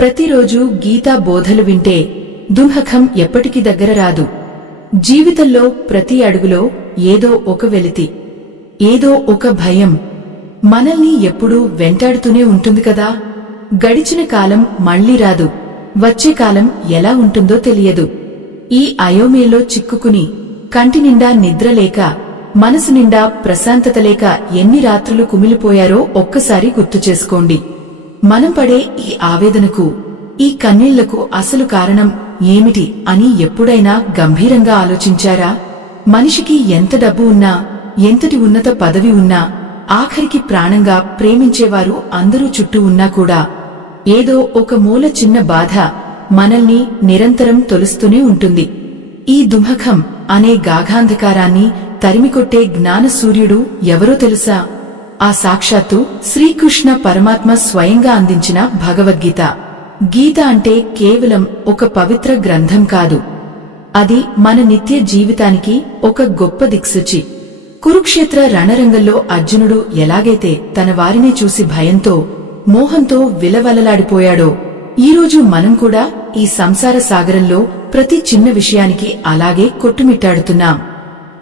ప్రతిరోజు గీతా బోధలు వింటే దుంహకం ఎప్పటికీ దగ్గర రాదు. జీవితంలో ప్రతి అడుగులో ఏదో ఒక వెలితి, ఏదో ఒక భయం మనల్ని ఎప్పుడూ వెంటాడుతూనే ఉంటుంది కదా. గడిచిన కాలం మళ్లీ రాదు, వచ్చే కాలం ఎలా ఉంటుందో తెలియదు. ఈ అయోమయంలో చిక్కుకుని కంటి నిండా నిద్రలేక, మనసు నిండా ప్రశాంతత లేక ఎన్ని రాత్రులు కుమిలిపోయారో ఒక్కసారి గుర్తు చేసుకోండి. మనం పడే ఈ ఆవేదనకు, ఈ కన్నీళ్లకు అసలు కారణం ఏమిటి అని ఎప్పుడైనా గంభీరంగా ఆలోచించారా? మనిషికి ఎంత డబ్బు ఉన్నా, ఎంతటి ఉన్నత పదవి ఉన్నా, ఆఖరికి ప్రాణంగా ప్రేమించేవారు అందరూ చుట్టూ ఉన్నా కూడా ఏదో ఒక మూల చిన్న బాధ మనల్ని నిరంతరం తొలుస్తూనే ఉంటుంది. ఈ దుంహకం అనే గాఢాంధకారాన్ని తరిమికొట్టే జ్ఞాన సూర్యుడు ఎవరో తెలుసా? ఆ సాక్షాత్తు శ్రీకృష్ణ పరమాత్మ స్వయంగా అందించిన భగవద్గీత. గీత అంటే కేవలం ఒక పవిత్ర గ్రంథం కాదు, అది మన నిత్య జీవితానికి ఒక గొప్ప దిక్సూచి. కురుక్షేత్ర రణరంగంలో అర్జునుడు ఎలాగైతే తన వారిని చూసి భయంతో, మోహంతో విలవలలాడిపోయాడో, ఈరోజు మనం కూడా ఈ సంసార సాగరంలో ప్రతి చిన్న విషయానికి అలాగే కొట్టుమిట్టాడుతున్నాం.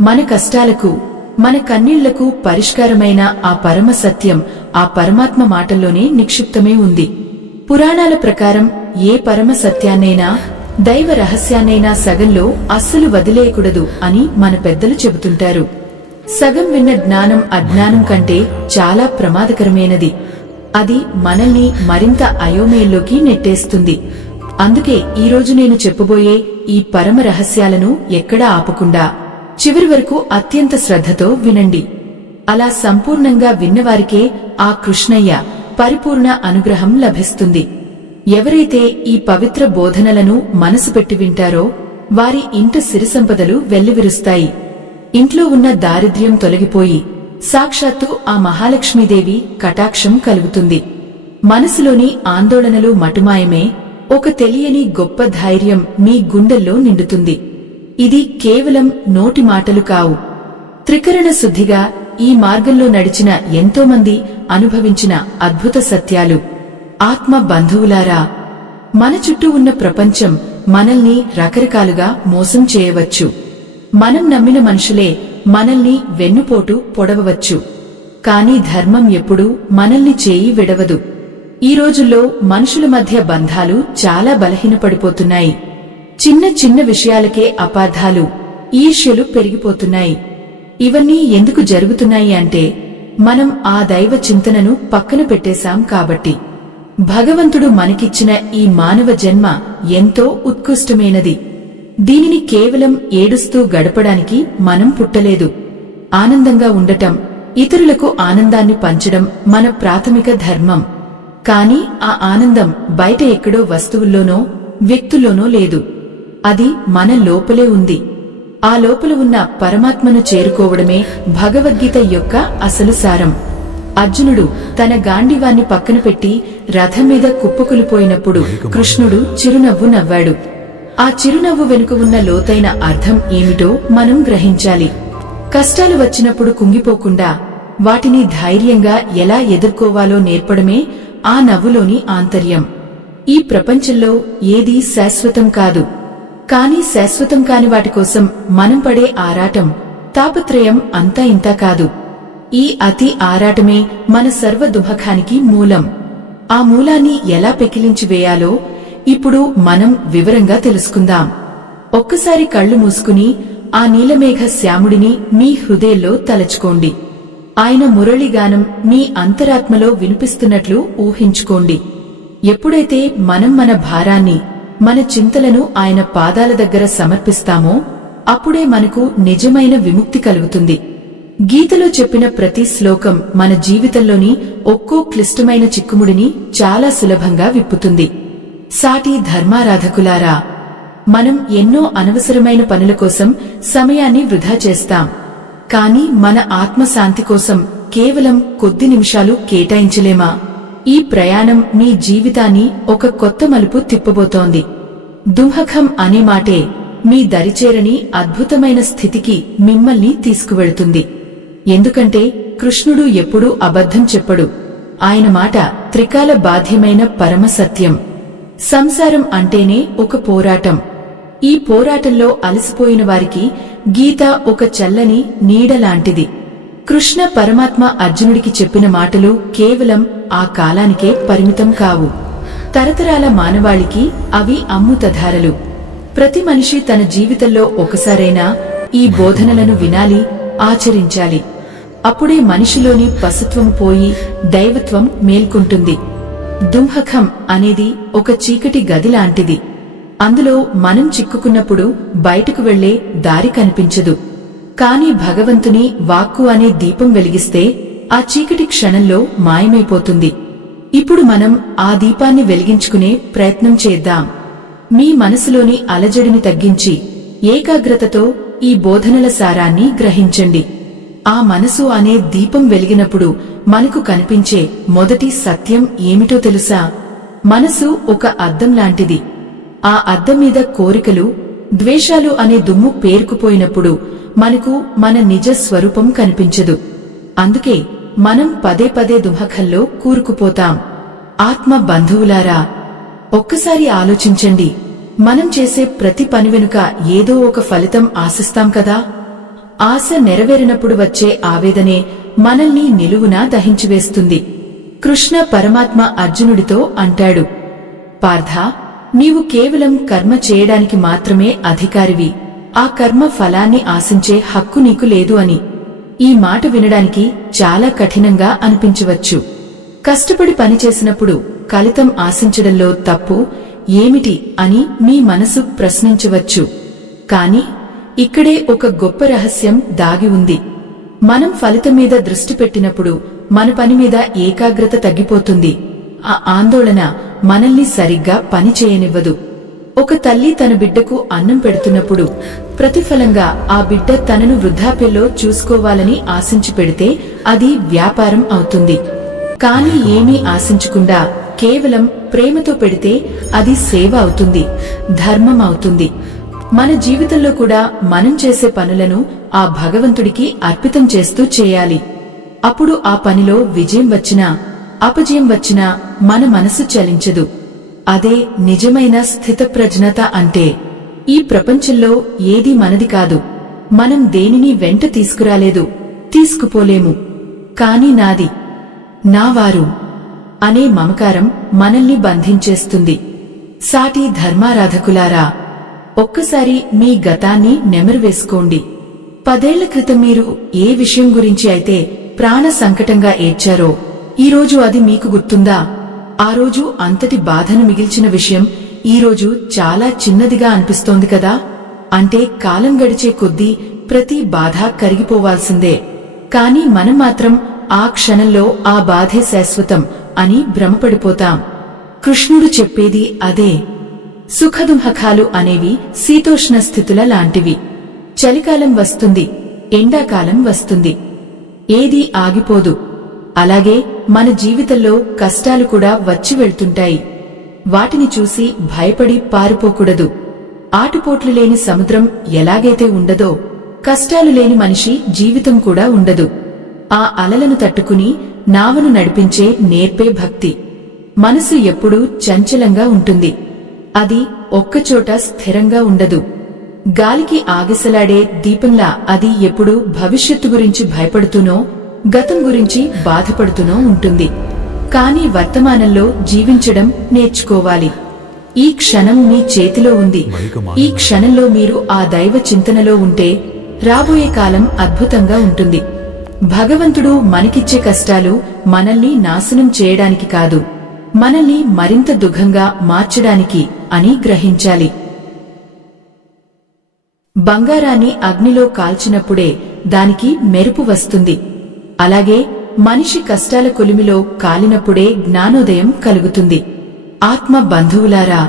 మన కష్టాలకు, మన కన్నీళ్లకు పరిష్కారమైన ఆ పరమ సత్యం ఆ పరమాత్మ మాటల్లోనే నిక్షిప్తమే ఉంది. పురాణాల ప్రకారం ఏ పరమ సత్యాన్నైనా, దైవ రహస్యాన్నైనా సగంలో అస్సలు వదిలేయకూడదు అని మన పెద్దలు చెబుతుంటారు. సగం విన్న జ్ఞానం అజ్ఞానం కంటే చాలా ప్రమాదకరమైనది. అది మనల్ని మరింత అయోమయంలోకి నెట్టేస్తుంది. అందుకే ఈరోజు నేను చెప్పబోయే ఈ పరమ రహస్యాలను ఎక్కడా ఆపకుండా చివరి వరకు అత్యంత శ్రద్ధతో వినండి. అలా సంపూర్ణంగా విన్నవారికే ఆ కృష్ణయ్య పరిపూర్ణ అనుగ్రహం లభిస్తుంది. ఎవరైతే ఈ పవిత్ర బోధనలను మనసు పెట్టి వింటారో వారి ఇంట సిరిసంపదలు వెల్లివిరుస్తాయి. ఇంట్లో ఉన్న దారిద్ర్యం తొలగిపోయి సాక్షాత్తు ఆ మహాలక్ష్మీదేవి కటాక్షం కలుగుతుంది. మనసులోని ఆందోళనలు మటుమాయమే ఒక తెలియని గొప్ప ధైర్యం మీ గుండెల్లో నిండుతుంది. ఇది కేవలం నోటి మాటలు కావు, త్రికరణ శుద్ధిగా ఈ మార్గంలో నడిచిన ఎంతోమంది అనుభవించిన అద్భుత సత్యాలు. ఆత్మ బంధువులారా, మన చుట్టూ ఉన్న ప్రపంచం మనల్ని రకరకాలుగా మోసం చేయవచ్చు. మనం నమ్మిన మనుషులే మనల్ని వెన్నుపోటు పొడవవచ్చు. కాని ధర్మం ఎప్పుడూ మనల్ని చేయి విడవదు. ఈ రోజుల్లో మనుషుల మధ్య బంధాలు చాలా బలహీనపడిపోతున్నాయి. చిన్న చిన్న విషయాలకే అపార్థాలు, ఈర్ష్యలు పెరిగిపోతున్నాయి. ఇవన్నీ ఎందుకు జరుగుతున్నాయి అంటే మనం ఆ దైవ చింతనను పక్కన పెట్టేశాం కాబట్టి. భగవంతుడు మనకిచ్చిన ఈ మానవ జన్మ ఎంతో ఉత్కృష్టమైనది. దీనిని కేవలం ఏడుస్తూ గడపడానికి మనం పుట్టలేదు. ఆనందంగా ఉండటం, ఇతరులకు ఆనందాన్ని పంచడం మన ప్రాథమిక ధర్మం. కాని ఆ ఆనందం బయట ఎక్కడో వస్తువుల్లోనో వ్యక్తుల్లోనో లేదు. అది మన లోపలే ఉంది. ఆ లోపల ఉన్న పరమాత్మను చేరుకోవడమే భగవద్గీత యొక్క అసలు సారం. అర్జునుడు తన గాంధీవాన్ని పక్కన పెట్టి రథం మీద కుప్పకులిపోయినప్పుడు కృష్ణుడు చిరునవ్వు నవ్వాడు. ఆ చిరునవ్వు వెనుక ఉన్న లోతైన అర్థం ఏమిటో మనం గ్రహించాలి. కష్టాలు వచ్చినప్పుడు కుంగిపోకుండా వాటిని ధైర్యంగా ఎలా ఎదుర్కోవాలో నేర్పడమే ఆ నవ్వులోని ఆంతర్యం. ఈ ప్రపంచంలో ఏదీ శాశ్వతం కాదు. కానీ శాశ్వతం కాని వాటి కోసం మనం పడే ఆరాటం, తాపత్రయం అంతా ఇంతా కాదు. ఈ అతి ఆరాటమే మన సర్వ దుఃఖానికి మూలం. ఆ మూలాన్ని ఎలా పెకిలించి వేయాలో ఇప్పుడు మనం వివరంగా తెలుసుకుందాం. ఒక్కసారి కళ్ళు మూసుకుని ఆ నీలమేఘ శ్యాముడిని మీ హృదయంలో తలచుకోండి. ఆయన మురళిగానం మీ అంతరాత్మలో వినిపిస్తున్నట్లు ఊహించుకోండి. ఎప్పుడైతే మనం మన భారాన్ని, మన చింతలను ఆయన పాదాల దగ్గర సమర్పిస్తామో అప్పుడే మనకు నిజమైన విముక్తి కలుగుతుంది. గీతలో చెప్పిన ప్రతి శ్లోకం మన జీవితంలోని ఒక్కో క్లిష్టమైన చిక్కుముడిని చాలా సులభంగా విప్పుతుంది. సాటి ధర్మారాధకులారా, మనం ఎన్నో అనవసరమైన పనుల కోసం సమయాన్ని వృధా చేస్తాం. కాని మన ఆత్మశాంతి కోసం కేవలం కొద్ది నిమిషాలు కేటాయించలేమా? ఈ ప్రయాణం మీ జీవితాన్ని ఒక కొత్త మలుపు తిప్పబోతోంది. దుఃఖం అనే మాటే మీ దరిచేరని అద్భుతమైన స్థితికి మిమ్మల్ని తీసుకువెడుతుంది. ఎందుకంటే కృష్ణుడు ఎప్పుడూ అబద్ధం చెప్పడు. ఆయన మాట త్రికాల బాధ్యమైన పరమ సత్యం. సంసారం అంటేనే ఒక పోరాటం. ఈ పోరాటంలో అలసిపోయిన వారికి గీత ఒక చల్లని నీడలాంటిది. కృష్ణ పరమాత్మ అర్జునుడికి చెప్పిన మాటలు కేవలం ఆ కాలానికే పరిమితం కావు. తరతరాల మానవాళికి అవి అమృతధారలు. ప్రతి మనిషి తన జీవితంలో ఒకసారైనా ఈ బోధనలను వినాలి, ఆచరించాలి. అప్పుడే మనిషిలోని పశుత్వం పోయి దైవత్వం మేల్కొంటుంది. దుంహకం అనేది ఒక చీకటి గదిలాంటిది. అందులో మనం చిక్కుకున్నప్పుడు బయటకు వెళ్లే దారి కనిపించదు. కాని భగవంతుని వాక్కు అనే దీపం వెలిగిస్తే ఆ చీకటి క్షణంలో మాయమైపోతుంది. ఇప్పుడు మనం ఆ దీపాన్ని వెలిగించుకునే ప్రయత్నం చేద్దాం. మీ మనసులోని అలజడిని తగ్గించి ఏకాగ్రతతో ఈ బోధనల సారాన్ని గ్రహించండి. ఆ మనసు అనే దీపం వెలిగినప్పుడు మనకు కనిపించే మొదటి సత్యం ఏమిటో తెలుసా? మనసు ఒక అద్దం లాంటిది. ఆ అద్దం మీద కోరికలు, ద్వేషాలు అనే దుమ్ము పేరుకుపోయినప్పుడు మనకు మన నిజ స్వరూపం కనిపించదు. అందుకే మనం పదే పదే దుంహకంలో కూరుకుపోతాం. ఆత్మ బంధువులారా, ఒక్కసారి ఆలోచించండి. మనం చేసే ప్రతి పని వెనుక ఏదో ఒక ఫలితం ఆశిస్తాం కదా. ఆశ నెరవేరినప్పుడు వచ్చే ఆవేదనే మనల్ని నిలువునా దహించివేస్తుంది. కృష్ణ పరమాత్మ అర్జునుడితో అంటాడు, పార్థ, నీవు కేవలం కర్మ చేయడానికి మాత్రమే అధికారివి. ఆ కర్మ ఫలాన్ని ఆశించే హక్కు నీకు లేదు అని. ఈ మాట వినడానికి చాలా కఠినంగా అనిపించవచ్చు. కష్టపడి పనిచేసినప్పుడు ఫలితం ఆశించడంలో తప్పు ఏమిటి అని మీ మనసు ప్రశ్నించవచ్చు. కాని ఇక్కడే ఒక గొప్ప రహస్యం దాగి ఉంది. మనం ఫలితం మీద దృష్టి పెట్టినప్పుడు మన పని మీద ఏకాగ్రత తగ్గిపోతుంది. ఆ ఆందోళన మనల్ని సరిగ్గా పని చేయనివ్వదు. ఒక తల్లి తన బిడ్డకు అన్నం పెడుతున్నప్పుడు ప్రతిఫలంగా ఆ బిడ్డ తనను వృద్ధాప్యంలో చూసుకోవాలని ఆశించి పెడితే అది వ్యాపారం అవుతుంది. కాని ఏమీ ఆశించకుండా కేవలం ప్రేమతో పెడితే అది సేవ అవుతుంది, ధర్మం అవుతుంది. మన జీవితంలో కూడా మనం చేసే పనులను ఆ భగవంతుడికి అర్పితం చేస్తూ చేయాలి. అప్పుడు ఆ పనిలో విజయం వచ్చినా అపజయం వచ్చినా మన మనసు చలించదు. అదే నిజమైన స్థితప్రజ్ఞత అంటే. ఈ ప్రపంచంలో ఏదీ మనది కాదు. మనం దేనిని వెంట తీసుకురాలేదు, తీసుకుపోలేము. కాని నాది, నావారు అనే మమకారం మనల్ని బంధించేస్తుంది. సాటి ధర్మారాధకులారా, ఒక్కసారి మీ గతాన్ని నెమరువేసుకోండి. 10 ఏళ్ల క్రితం మీరు ఏ విషయం గురించి అయితే ప్రాణ సంకటంగా ఏడ్చారో ఈరోజు అది మీకు గుర్తుందా? ఆ రోజు అంతటి బాధను మిగిల్చిన విషయం ఈరోజు చాలా చిన్నదిగా అనిపిస్తోంది కదా. అంటే కాలం గడిచే కొద్దీ ప్రతి బాధ కరిగిపోవాల్సిందే. కాని మనం మాత్రం ఆ క్షణంలో ఆ బాధే శాశ్వతం అని భ్రమపడిపోతాం. కృష్ణుడు చెప్పేది అదే. సుఖదుంహకాలు అనేవి శీతోష్ణ స్థితుల లాంటివి. చలికాలం వస్తుంది, ఎండాకాలం వస్తుంది, ఏదీ ఆగిపోదు. అలాగే మన జీవితంలో కష్టాలు కూడా వచ్చి వెళ్తుంటాయి. వాటిని చూసి భయపడి పారిపోకూడదు. ఆటుపోట్లు లేని సముద్రం ఎలాగైతే ఉండదో, కష్టాలు లేని మనిషి జీవితం కూడా ఉండదు. ఆ అలలను తట్టుకుని నావను నడిపించే నేర్పే భక్తి. మనసు ఎప్పుడూ చంచలంగా ఉంటుంది. అది ఒక్కచోట స్థిరంగా ఉండదు. గాలికి ఆగిసలాడే దీపంలా అది ఎప్పుడూ భవిష్యత్తు గురించి భయపడుతూనో గతం గురించి బాధపడుతూనో ఉంటుంది. కాని వర్తమానంలో జీవించడం నేర్చుకోవాలి. ఈ క్షణం మీ చేతిలో ఉంది. ఈ క్షణంలో మీరు ఆ దైవ చింతనలో ఉంటే రాబోయే కాలం అద్భుతంగా ఉంటుంది. భగవంతుడు మనకిచ్చే కష్టాలు మనల్ని నాశనం చేయడానికి కాదు, మనల్ని మరింత దుఃఖంగా మార్చడానికి అని గ్రహించాలి. బంగారాన్ని అగ్నిలో కాల్చినప్పుడే దానికి మెరుపు వస్తుంది. అలాగే మనిషి కష్టాల కొలిమిలో కాలినప్పుడే జ్ఞానోదయం కలుగుతుంది. ఆత్మ బంధువులారా,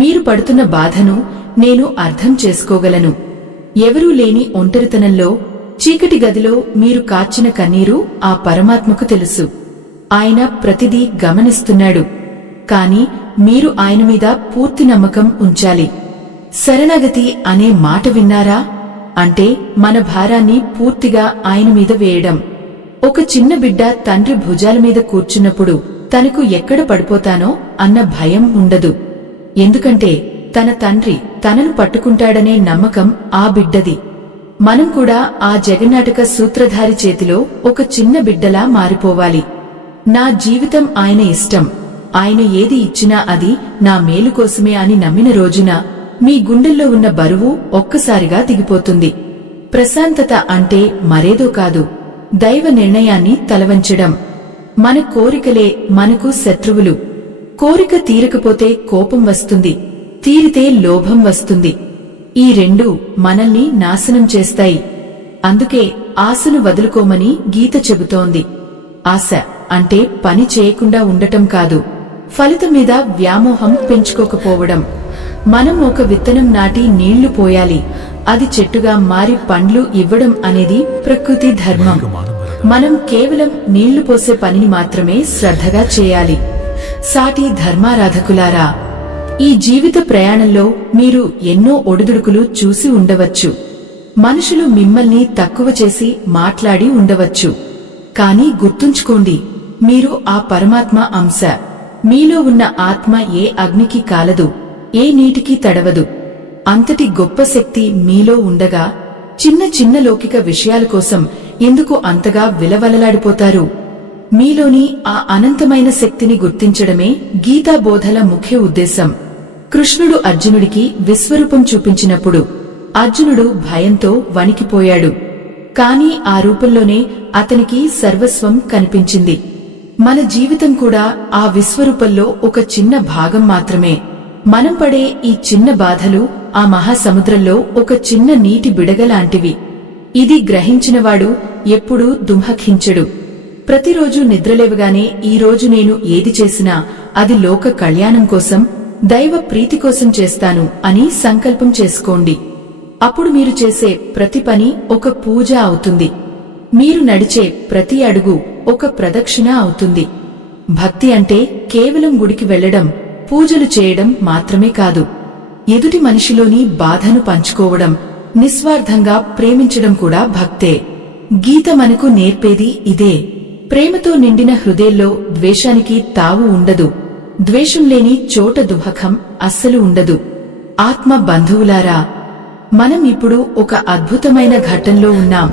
మీరు పడుతున్న బాధను నేను అర్థం చేసుకోగలను. ఎవరూ లేని ఒంటరితనంలో చీకటి గదిలో మీరు కార్చిన కన్నీరు ఆ పరమాత్మకు తెలుసు. ఆయన ప్రతిదీ గమనిస్తున్నాడు. కాని మీరు ఆయన మీద పూర్తి నమ్మకం ఉంచాలి. శరణాగతి అనే మాట విన్నారా? అంటే మన భారాన్ని పూర్తిగా ఆయన మీద వేయడం. ఒక చిన్న బిడ్డ తండ్రి భుజాల మీద కూర్చున్నప్పుడు తనకు ఎక్కడ పడిపోతానో అన్న భయం ఉండదు. ఎందుకంటే తన తండ్రి తనను పట్టుకుంటాడనే నమ్మకం ఆ బిడ్డది. మనం కూడా ఆ జగన్నాటక సూత్రధారి చేతిలో ఒక చిన్న బిడ్డలా మారిపోవాలి. నా జీవితం ఆయన ఇష్టం, ఆయన ఏది ఇచ్చినా అది నా మేలు కోసమే అని నమ్మిన రోజున మీ గుండెల్లో ఉన్న బరువు ఒక్కసారిగా దిగిపోతుంది. ప్రశాంతత అంటే మరేదో కాదు, దైవ నిర్ణయాన్ని తలవంచడం. మన కోరికలే మనకు శత్రువులు. కోరిక తీరకపోతే కోపం వస్తుంది, తీరితే లోభం వస్తుంది. ఈ రెండూ మనల్ని నాశనం చేస్తాయి. అందుకే ఆశను వదులుకోమని గీత చెబుతోంది. ఆశ అంటే పని చేయకుండా ఉండటం కాదు, ఫలితం మీద వ్యామోహం పెంచుకోకపోవడం. మనం ఒక విత్తనం నాటి నీళ్లు పోయాలి, అది చెట్టుగా మారి పండ్లు ఇవ్వడం అనేది ప్రకృతి ధర్మం. మనం కేవలం నీళ్లు పోసే పనిని మాత్రమే శ్రద్ధగా చేయాలి. సాటి ధర్మారాధకులారా, ఈ జీవిత ప్రయాణంలో మీరు ఎన్నో ఒడిదుడుకులు చూసి ఉండవచ్చు. మనుషులు మిమ్మల్ని తక్కువ చేసి మాట్లాడి ఉండవచ్చు. కానీ గుర్తుంచుకోండి, మీరు ఆ పరమాత్మ అంశ. మీలో ఉన్న ఆత్మ ఏ అగ్నికి కాలదు, ఏ నీటికి తడవదు. అంతటి గొప్ప శక్తి మీలో ఉండగా చిన్న చిన్న లౌకిక విషయాల కోసం ఎందుకు అంతగా విలవలలాడిపోతారు? మీలోని ఆ అనంతమైన శక్తిని గుర్తించడమే గీతా బోధల ముఖ్య ఉద్దేశం. కృష్ణుడు అర్జునుడికి విశ్వరూపం చూపించినప్పుడు అర్జునుడు భయంతో వణికిపోయాడు. కాని ఆ రూపంలోనే అతనికి సర్వస్వం కనిపించింది. మన జీవితం కూడా ఆ విశ్వరూపంలో ఒక చిన్న భాగం మాత్రమే. మనం పడే ఈ చిన్న బాధలు ఆ మహాసముద్రంలో ఒక చిన్న నీటి బిడగలాంటివి. ఇది గ్రహించినవాడు ఎప్పుడూ దుంహకించడు. ప్రతిరోజు నిద్రలేవగానే ఈరోజు నేను ఏది చేసినా అది లోక కళ్యాణం కోసం, దైవ ప్రీతి కోసం చేస్తాను అని సంకల్పం చేసుకోండి. అప్పుడు మీరు చేసే ప్రతి పని ఒక పూజ అవుతుంది. మీరు నడిచే ప్రతి అడుగు ఒక ప్రదక్షిణ అవుతుంది. భక్తి అంటే కేవలం గుడికి వెళ్లడం, పూజలు చేయడం మాత్రమే కాదు. ఎదుటి మనిషిలోని బాధను పంచుకోవడం, నిస్వార్థంగా ప్రేమించడం కూడా భక్తే. గీత మనకు నేర్పేది ఇదే. ప్రేమతో నిండిన హృదయంలో ద్వేషానికి తావు ఉండదు. ద్వేషం లేని చోట దుఃఖం అస్సలు ఉండదు. ఆత్మ బంధువులారా, మనం ఇప్పుడు ఒక అద్భుతమైన ఘట్టంలో ఉన్నాం.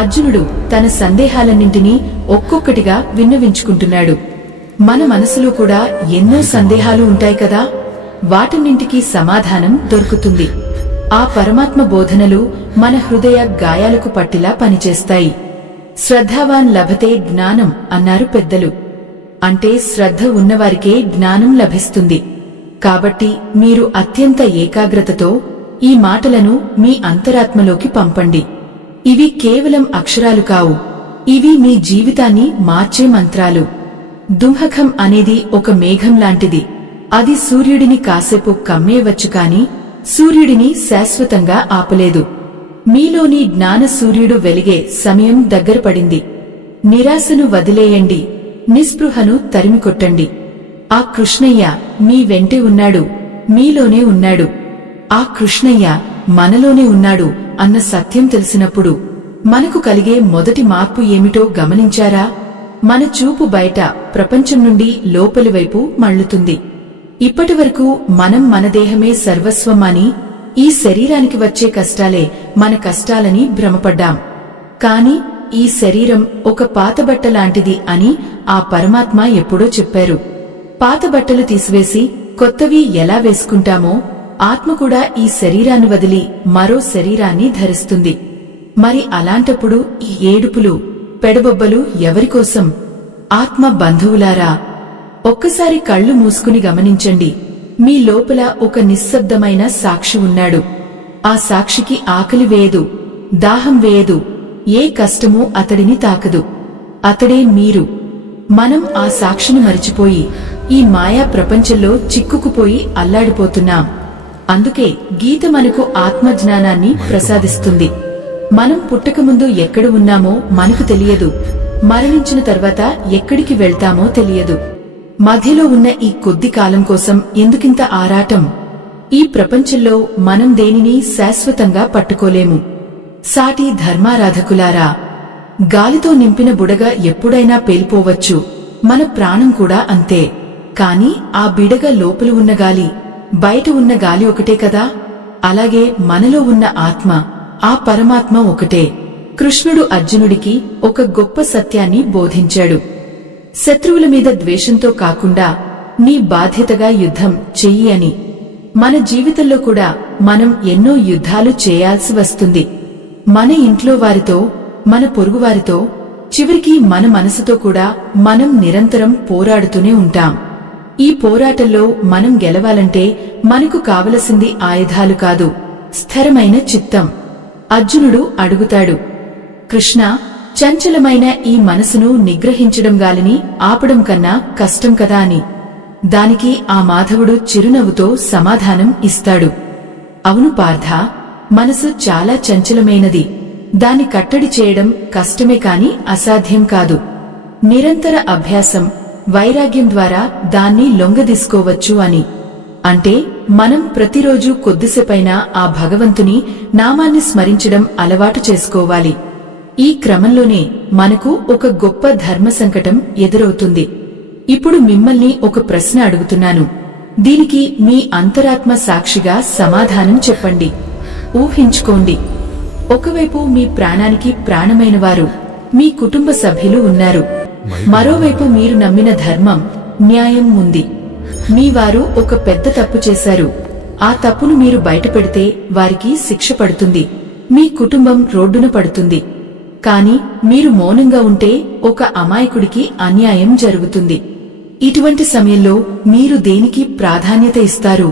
అర్జునుడు తన సందేహాలన్నింటినీ ఒక్కొక్కటిగా విన్నవించుకుంటున్నాడు. మన మనసులో కూడా ఎన్నో సందేహాలు ఉంటాయి కదా, వాటన్నింటికీ సమాధానం దొరుకుతుంది. ఆ పరమాత్మ బోధనలు మన హృదయ గాయాలకు పట్టిలా పనిచేస్తాయి. శ్రద్ధావాన్ లభతే జ్ఞానం అన్నారు పెద్దలు. అంటే శ్రద్ధ ఉన్నవారికే జ్ఞానం లభిస్తుంది. కాబట్టి మీరు అత్యంత ఏకాగ్రతతో ఈ మాటలను మీ అంతరాత్మలోకి పంపండి. ఇవి కేవలం అక్షరాలు కావు, ఇవి మీ జీవితాన్ని మార్చే మంత్రాలు. దుంహకం అనేది ఒక మేఘం లాంటిది. అది సూర్యుడిని కాసేపు కమ్మేయవచ్చు, కాని సూర్యుడిని శాశ్వతంగా ఆపలేదు. మీలోని జ్ఞాన సూర్యుడు వెలిగే సమయం దగ్గరపడింది. నిరాశను వదిలేయండి, నిస్పృహను తరిమికొట్టండి. ఆ కృష్ణయ్య మీ వెంటే ఉన్నాడు, మీలోనే ఉన్నాడు. ఆ కృష్ణయ్య మనలోనే ఉన్నాడు అన్న సత్యం తెలిసినప్పుడు మనకు కలిగే మొదటి మార్పు ఏమిటో గమనించారా? మన చూపు బయట ప్రపంచం నుండి లోపలి వైపు మళ్లుతుంది. ఇప్పటివరకు మనం మన దేహమే సర్వస్వమని, ఈ శరీరానికి వచ్చే కష్టాలే మన కష్టాలని భ్రమపడ్డాం. కాని ఈ శరీరం ఒక పాతబట్ట లాంటిది అని ఆ పరమాత్మ ఎప్పుడో చెప్పారు. పాత బట్టలు తీసివేసి కొత్తవి ఎలా వేసుకుంటామో ఆత్మ కూడా ఈ శరీరాన్ని వదిలి మరో శరీరాన్ని ధరిస్తుంది. మరి అలాంటప్పుడు ఈ ఏడుపులు, పెడబొబ్బలు ఎవరికోసం? ఆత్మ బంధువులారా, ఒక్కసారి కళ్ళు మూసుకుని గమనించండి. మీ లోపల ఒక నిశ్శబ్దమైన సాక్షి ఉన్నాడు. ఆ సాక్షికి ఆకలి వేయదు, దాహం వేయదు, ఏ కష్టమూ అతడిని తాకదు. అతడే మీరు. మనం ఆ సాక్షిని మరిచిపోయి ఈ మాయా ప్రపంచంలో చిక్కుకుపోయి అల్లాడిపోతున్నాం. అందుకే గీత మనకు ఆత్మజ్ఞానాన్ని ప్రసాదిస్తుంది. మనం పుట్టకముందు ఎక్కడ ఉన్నామో మనకు తెలియదు, మరణించిన తర్వాత ఎక్కడికి వెళ్తామో తెలియదు. మధ్యలో ఉన్న ఈ కొద్ది కాలం కోసం ఎందుకింత ఆరాటం? ఈ ప్రపంచంలో మనం దేనిని శాశ్వతంగా పట్టుకోలేము. సాటి ధర్మారాధకులారా, గాలితో నింపిన బుడగ ఎప్పుడైనా పేలిపోవచ్చు, మన ప్రాణం కూడా అంతే. కాని ఆ బిడగ లోపల ఉన్న గాలి బయట ఉన్న గాలి ఒకటే కదా, అలాగే మనలో ఉన్న ఆత్మ, ఆ పరమాత్మ ఒకటే. కృష్ణుడు అర్జునుడికి ఒక గొప్ప సత్యాన్ని బోధించాడు. శత్రువుల మీద ద్వేషంతో కాకుండా నీ బాధ్యతగా యుద్ధం చెయ్యి అని. మన జీవితంలో కూడా మనం ఎన్నో యుద్ధాలు చేయాల్సి వస్తుంది. మన ఇంట్లో వారితో, మన పొరుగువారితో, చివరికి మన మనసుతో కూడా మనం నిరంతరం పోరాడుతూనే ఉంటాం. ఈ పోరాటంలో మనం గెలవాలంటే మనకు కావలసింది ఆయుధాలు కాదు, స్థిరమైన చిత్తం. అర్జునుడు అడుగుతాడు, కృష్ణ, చంచలమైన ఈ మనసును నిగ్రహించడం గాలిని ఆపడం కన్నా కష్టం కదా అని. దానికి ఆ మాధవుడు చిరునవ్వుతో సమాధానం ఇస్తాడు, అవును పార్థ, మనసు చాలా చంచలమైనది. దాన్ని కట్టడి చేయడం కష్టమే కాని అసాధ్యం కాదు. నిరంతర అభ్యాసం, వైరాగ్యం ద్వారా దాన్ని లొంగదీసుకోవచ్చు అని. అంటే మనం ప్రతిరోజూ కొద్దిసేపైనా ఆ భగవంతుని నామాన్ని స్మరించడం అలవాటు చేసుకోవాలి. ఈ క్రమంలోనే మనకు ఒక గొప్ప ధర్మ సంకటం ఎదురవుతుంది. ఇప్పుడు మిమ్మల్ని ఒక ప్రశ్న అడుగుతున్నాను. దీనికి మీ అంతరాత్మ సాక్షిగా సమాధానం చెప్పండి. ఊహించుకోండి, ఒకవైపు మీ ప్రాణానికి ప్రాణమైన వారు, మీ కుటుంబ సభ్యులు ఉన్నారు. మరోవైపు మీరు నమ్మిన ధర్మం, న్యాయం ఉంది. మీ వారు ఒక పెద్ద తప్పు చేశారు. ఆ తప్పును మీరు బయటపెడితే వారికి శిక్ష పడుతుంది, మీ కుటుంబం రోడ్డున పడుతుంది. కాని మీరు మౌనంగా ఉంటే ఒక అమాయకుడికి అన్యాయం జరుగుతుంది. ఇటువంటి సమయంలో మీరు దేనికి ప్రాధాన్యత ఇస్తారు?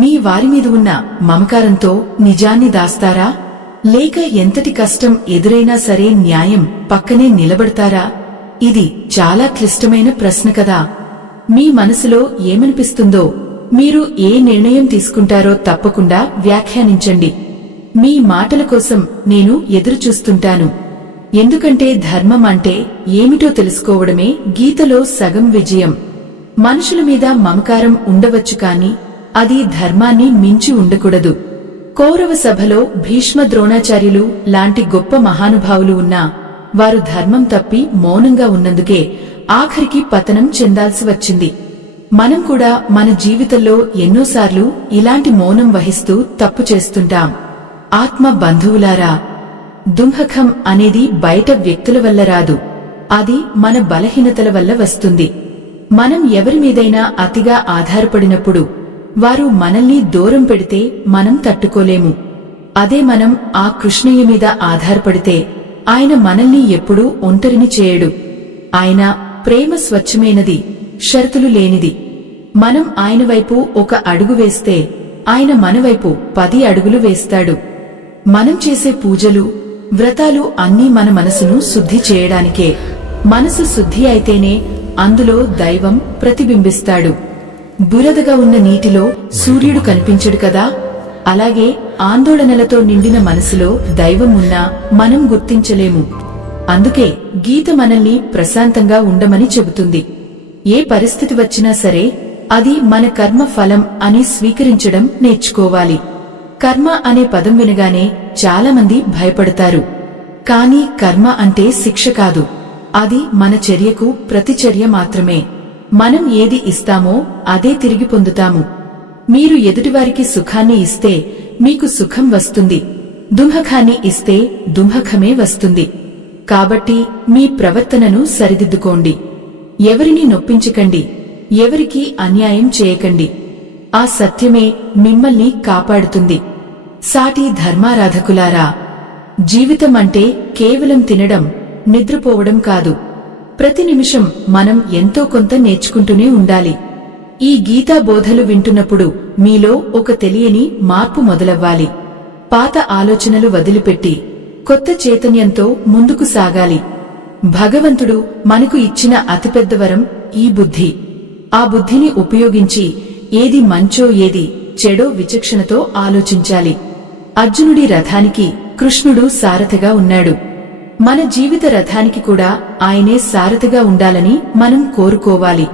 మీ వారి మీద ఉన్న మమకారంతో నిజాన్ని దాస్తారా, లేక ఎంతటి కష్టం ఎదురైనా సరే న్యాయం పక్కనే నిలబడతారా? ఇది చాలా క్లిష్టమైన ప్రశ్న కదా. మీ మనసులో ఏమనిపిస్తుందో, మీరు ఏ నిర్ణయం తీసుకుంటారో తప్పకుండా వ్యాఖ్యానించండి. మీ మాటల కోసం నేను ఎదురుచూస్తుంటాను. ఎందుకంటే ధర్మం అంటే ఏమిటో తెలుసుకోవడమే గీతలో సగం విజయం. మనుషుల మీద మమకారం ఉండవచ్చు కాని అది ధర్మాన్ని మించి ఉండకూడదు. కౌరవ సభలో భీష్మ, ద్రోణాచార్యులు లాంటి గొప్ప మహానుభావులు ఉన్నా వారు ధర్మం తప్పి మౌనంగా ఉన్నందుకే ఆఖరికి పతనం చెందాల్సి వచ్చింది. మనం కూడా మన జీవితంలో ఎన్నోసార్లు ఇలాంటి మౌనం వహిస్తూ తప్పు చేస్తుంటాం. ఆత్మ బంధువులారా, దుంహకం అనేది బయట వ్యక్తుల వల్ల రాదు, అది మన బలహీనతల వల్ల వస్తుంది. మనం ఎవరి మీదైనా అతిగా ఆధారపడినప్పుడు వారు మనల్ని దూరం పెడితే మనం తట్టుకోలేము. అదే మనం ఆ కృష్ణయ్య మీద ఆధారపడితే ఆయన మనల్ని ఎప్పుడూ ఒంటరిని చేయడు. ఆయన ప్రేమ స్వచ్ఛమైనది, షరతులు లేనిది. మనం ఆయన వైపు ఒక అడుగు వేస్తే ఆయన మనవైపు 10 అడుగులు వేస్తాడు. మనం చేసే పూజలు, వ్రతాలు అన్నీ మన మనసును శుద్ధి చేయడానికే. మనసు శుద్ధి అయితేనే అందులో దైవం ప్రతిబింబిస్తాడు. బురదగా ఉన్న నీటిలో సూర్యుడు కనిపించడు కదా, అలాగే ఆందోళనలతో నిండిన మనసులో దైవం ఉన్నా మనం గుర్తించలేము. అందుకే గీత మనల్ని ప్రశాంతంగా ఉండమని చెబుతుంది. ఏ పరిస్థితి వచ్చినా సరే అది మన కర్మ ఫలం అని స్వీకరించడం నేర్చుకోవాలి. కర్మ అనే పదం వినగానే చాలామంది భయపడతారు. కాని కర్మ అంటే శిక్ష కాదు, అది మన చర్యకు ప్రతిచర్య మాత్రమే. మనం ఏది ఇస్తామో అదే తిరిగి పొందుతాము. మీరు ఎదుటివారికి సుఖాన్ని ఇస్తే మీకు సుఖం వస్తుంది, దుంహకాన్ని ఇస్తే దుంహకమే వస్తుంది. కాబట్టి మీ ప్రవర్తనను సరిదిద్దుకోండి. ఎవరిని నొప్పించకండి, ఎవరికీ అన్యాయం చేయకండి. ఆ సత్యమే మిమ్మల్ని కాపాడుతుంది. సాటి ధర్మారాధకులారా, జీవితం అంటే కేవలం తినడం, నిద్రపోవడం కాదు. ప్రతి నిమిషం మనం ఎంతో కొంత నేర్చుకుంటూనే ఉండాలి. ఈ గీతా బోధలు వింటున్నప్పుడు మీలో ఒక తెలియని మార్పు మొదలవ్వాలి. పాత ఆలోచనలు వదిలిపెట్టి కొత్త చైతన్యంతో ముందుకు సాగాలి. భగవంతుడు మనకు ఇచ్చిన అతిపెద్ద వరం ఈ బుద్ధి. ఆ బుద్ధిని ఉపయోగించి ఏది మంచో ఏది చెడో విచక్షణతో ఆలోచించాలి. అర్జునుడి రథానికి కృష్ణుడు సారథిగా ఉన్నాడు. మన జీవిత రథానికి కూడా ఆయనే సారథిగా ఉండాలని మనం కోరుకోవాలి.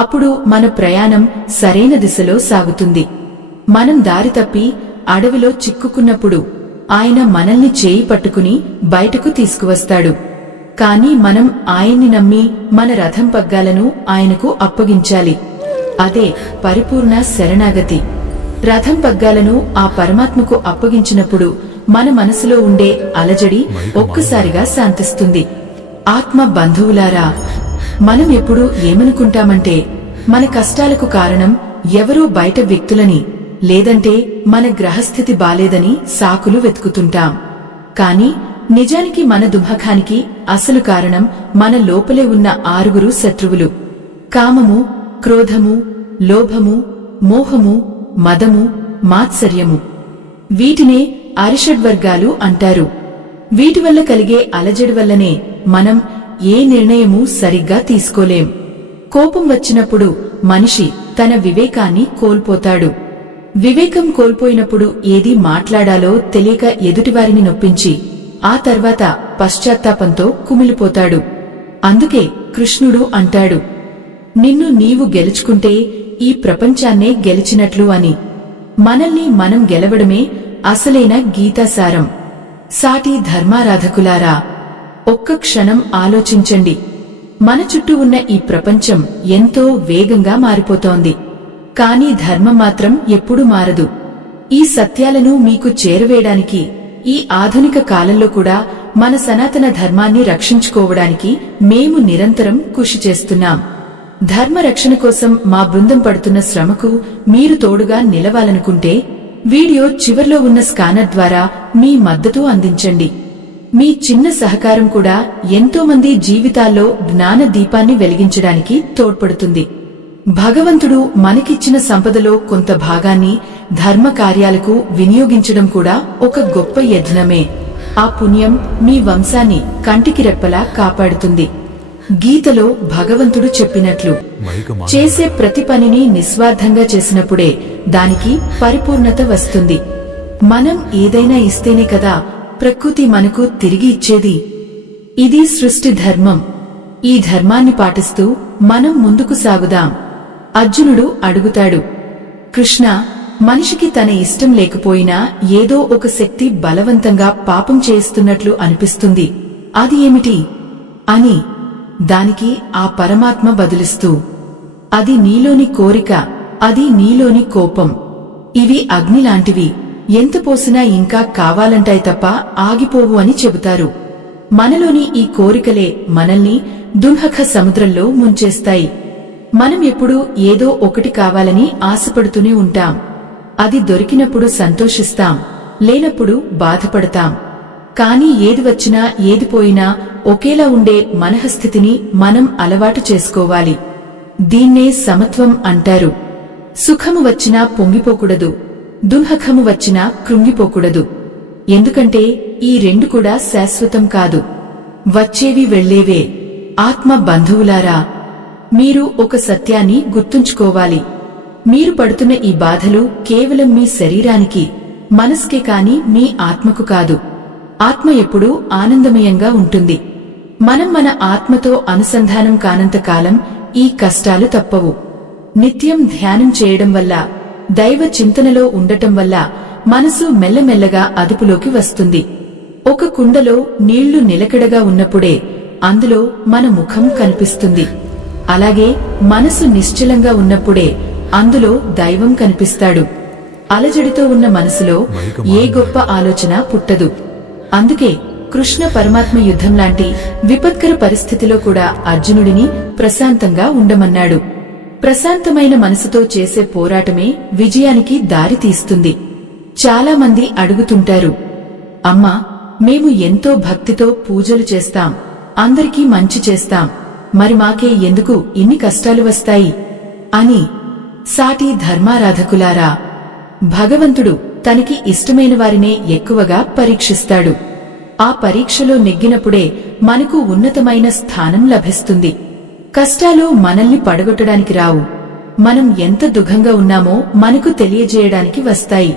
అప్పుడు మన ప్రయాణం సరైన దిశలో సాగుతుంది. మనం దారి తప్పి అడవిలో చిక్కుకున్నప్పుడు ఆయన మనల్ని చేయి పట్టుకుని బయటకు తీసుకువస్తాడు. కాని మనం ఆయన్ని నమ్మి మన రథం పగ్గాలను ఆయనకు అప్పగించాలి. అదే పరిపూర్ణ శరణాగతి. రథం పగ్గాలను ఆ పరమాత్మకు అప్పగించినప్పుడు మన మనసులో ఉండే అలజడి ఒక్కసారిగా శాంతిస్తుంది. ఆత్మ బంధువులారా, మనం ఎప్పుడూ ఏమనుకుంటామంటే మన కష్టాలకు కారణం ఎవరో బయట వ్యక్తులని, లేదంటే మన గ్రహస్థితి బాలేదని సాకులు వెతుకుతుంటాం. కాని నిజానికి మన దుఃఖానికి అసలు కారణం మన లోపలే ఉన్న 6 శత్రువులు: కామము, క్రోధము, లోభము, మోహము, మదము, మాత్సర్యము. వీటినే అరిషడ్వర్గాలు అంటారు. వీటి వల్ల కలిగే అలజడి వల్లనే మనం ఏ నిర్ణయమూ సరిగ్గా తీసుకోలేం. కోపం వచ్చినప్పుడు మనిషి తన వివేకాన్ని కోల్పోతాడు. వివేకం కోల్పోయినప్పుడు ఏది మాట్లాడాలో తెలియక ఎదుటివారిని నొప్పించి ఆ తర్వాత పశ్చాత్తాపంతో కుమిలిపోతాడు. అందుకే కృష్ణుడు అంటాడు, నిన్ను నీవు గెలుచుకుంటే ఈ ప్రపంచాన్నే గెలిచినట్లు అని. మనల్ని మనం గెలవడమే అసలైన గీతాసారం. సాటి ధర్మారాధకులారా, ఒక్క క్షణం ఆలోచించండి. మన చుట్టూ ఉన్న ఈ ప్రపంచం ఎంతో వేగంగా మారిపోతోంది. కాని ధర్మం మాత్రం ఎప్పుడూ మారదు. ఈ సత్యాలను మీకు చేరవేయడానికి ఈ ఆధునిక కాలంలో కూడా మన సనాతన ధర్మాన్ని రక్షించుకోవడానికి మేము నిరంతరం కృషి చేస్తున్నాం. ధర్మ రక్షణ కోసం మా బృందం పడుతున్న శ్రమకు మీరు తోడుగా నిలవాలనుకుంటే వీడియో చివర్లో ఉన్న స్కానర్ ద్వారా మీ మద్దతు అందించండి. మీ చిన్న సహకారం కూడా ఎంతో మంది జీవితాల్లో జ్ఞాన దీపాన్ని వెలిగించడానికి తోడ్పడుతుంది. భగవంతుడు మనకిచ్చిన సంపదలో కొంత భాగాన్ని ధర్మ కార్యాలకు వినియోగించడం కూడా ఒక గొప్ప యజ్ఞమే. ఆ పుణ్యం మీ వంశాన్ని కంటికి రెప్పలా కాపాడుతుంది. గీతలో భగవంతుడు చెప్పినట్లు చేసే ప్రతి పనిని నిస్వార్థంగా చేసినప్పుడే దానికి పరిపూర్ణత వస్తుంది. మనం ఏదైనా ఇస్తేనే కదా ప్రకృతి మనకు తిరిగి ఇచ్చేది. ఇది సృష్టి ధర్మం. ఈ ధర్మాన్ని పాటిస్తూ మనం ముందుకు సాగుదాం. అర్జునుడు అడుగుతాడు, కృష్ణ, మనిషికి తన ఇష్టం లేకపోయినా ఏదో ఒక శక్తి బలవంతంగా పాపం చేస్తున్నట్లు అనిపిస్తుంది, అది ఏమిటి అని. దానికి ఆ పరమాత్మ బదులిస్తూ, అది నీలోని కోరిక, అది నీలోని కోపం. ఇవి అగ్నిలాంటివి, ఎంత పోసినా ఇంకా కావాలంటాయి తప్ప ఆగిపోవు అని చెబుతారు. మనలోని ఈ కోరికలే మనల్ని దుఃఖ సముద్రంలో ముంచేస్తాయి. మనం ఎప్పుడూ ఏదో ఒకటి కావాలని ఆశపడుతూనే ఉంటాం. అది దొరికినప్పుడు సంతోషిస్తాం, లేనప్పుడు బాధపడతాం. కాని ఏది వచ్చినా ఏది పోయినా ఒకేలా ఉండే మనఃస్థితిని మనం అలవాటు చేసుకోవాలి. దీన్నే సమత్వం అంటారు. సుఖము వచ్చినా పొంగిపోకూడదు, దుఃఖము వచ్చినా కృంగిపోకూడదు. ఎందుకంటే ఈ రెండు కూడా శాశ్వతం కాదు, వచ్చేవి వెళ్లేవే. ఆత్మ బంధువులారా, మీరు ఒక సత్యాన్ని గుర్తుంచుకోవాలి. మీరు పడుతున్న ఈ బాధలు కేవలం మీ శరీరానికి, మనస్కే కాని మీ ఆత్మకు కాదు. ఆత్మ ఎప్పుడూ ఆనందమయంగా ఉంటుంది. మనం మన ఆత్మతో అనుసంధానం కానంత కాలం ఈ కష్టాలు తప్పవు. నిత్యం ధ్యానం చేయడం వల్ల, దైవ చింతనలో ఉండటం వల్ల మనసు మెల్లమెల్లగా అదుపులోకి వస్తుంది. ఒక కుండలో నీళ్లు నిలకడగా ఉన్నప్పుడే అందులో మన ముఖం కనిపిస్తుంది. అలాగే మనసు నిశ్చలంగా ఉన్నప్పుడే అందులో దైవం కనిపిస్తాడు. అలజడితో ఉన్న మనసులో ఏ గొప్ప ఆలోచన పుట్టదు. అందుకే కృష్ణ పరమాత్మ యుద్ధం లాంటి విపత్కర పరిస్థితిలో కూడా అర్జునుడిని ప్రశాంతంగా ఉండమన్నాడు. ప్రశాంతమైన మనసుతో చేసే పోరాటమే విజయానికి దారి తీస్తుంది. చాలా మంది అడుగుతుంటారు, అమ్మా, మేము ఎంతో భక్తితో పూజలు చేస్తాం, అందరికీ మంచి చేస్తాం, మరి మాకే ఎందుకు ఇన్ని కష్టాలు వస్తాయి అని. సాటి ధర్మారాధకులారా, భగవంతుడు తనకి ఇష్టమైన వారినే ఎక్కువగా పరీక్షిస్తాడు. ఆ పరీక్షలో నెగ్గినప్పుడే మనకు ఉన్నతమైన స్థానం లభిస్తుంది. కష్టాలు మనల్ని పడగొట్టడానికి రావు, మనం ఎంత దుఃఖంగా ఉన్నామో మనకు తెలియజేయడానికి వస్తాయి.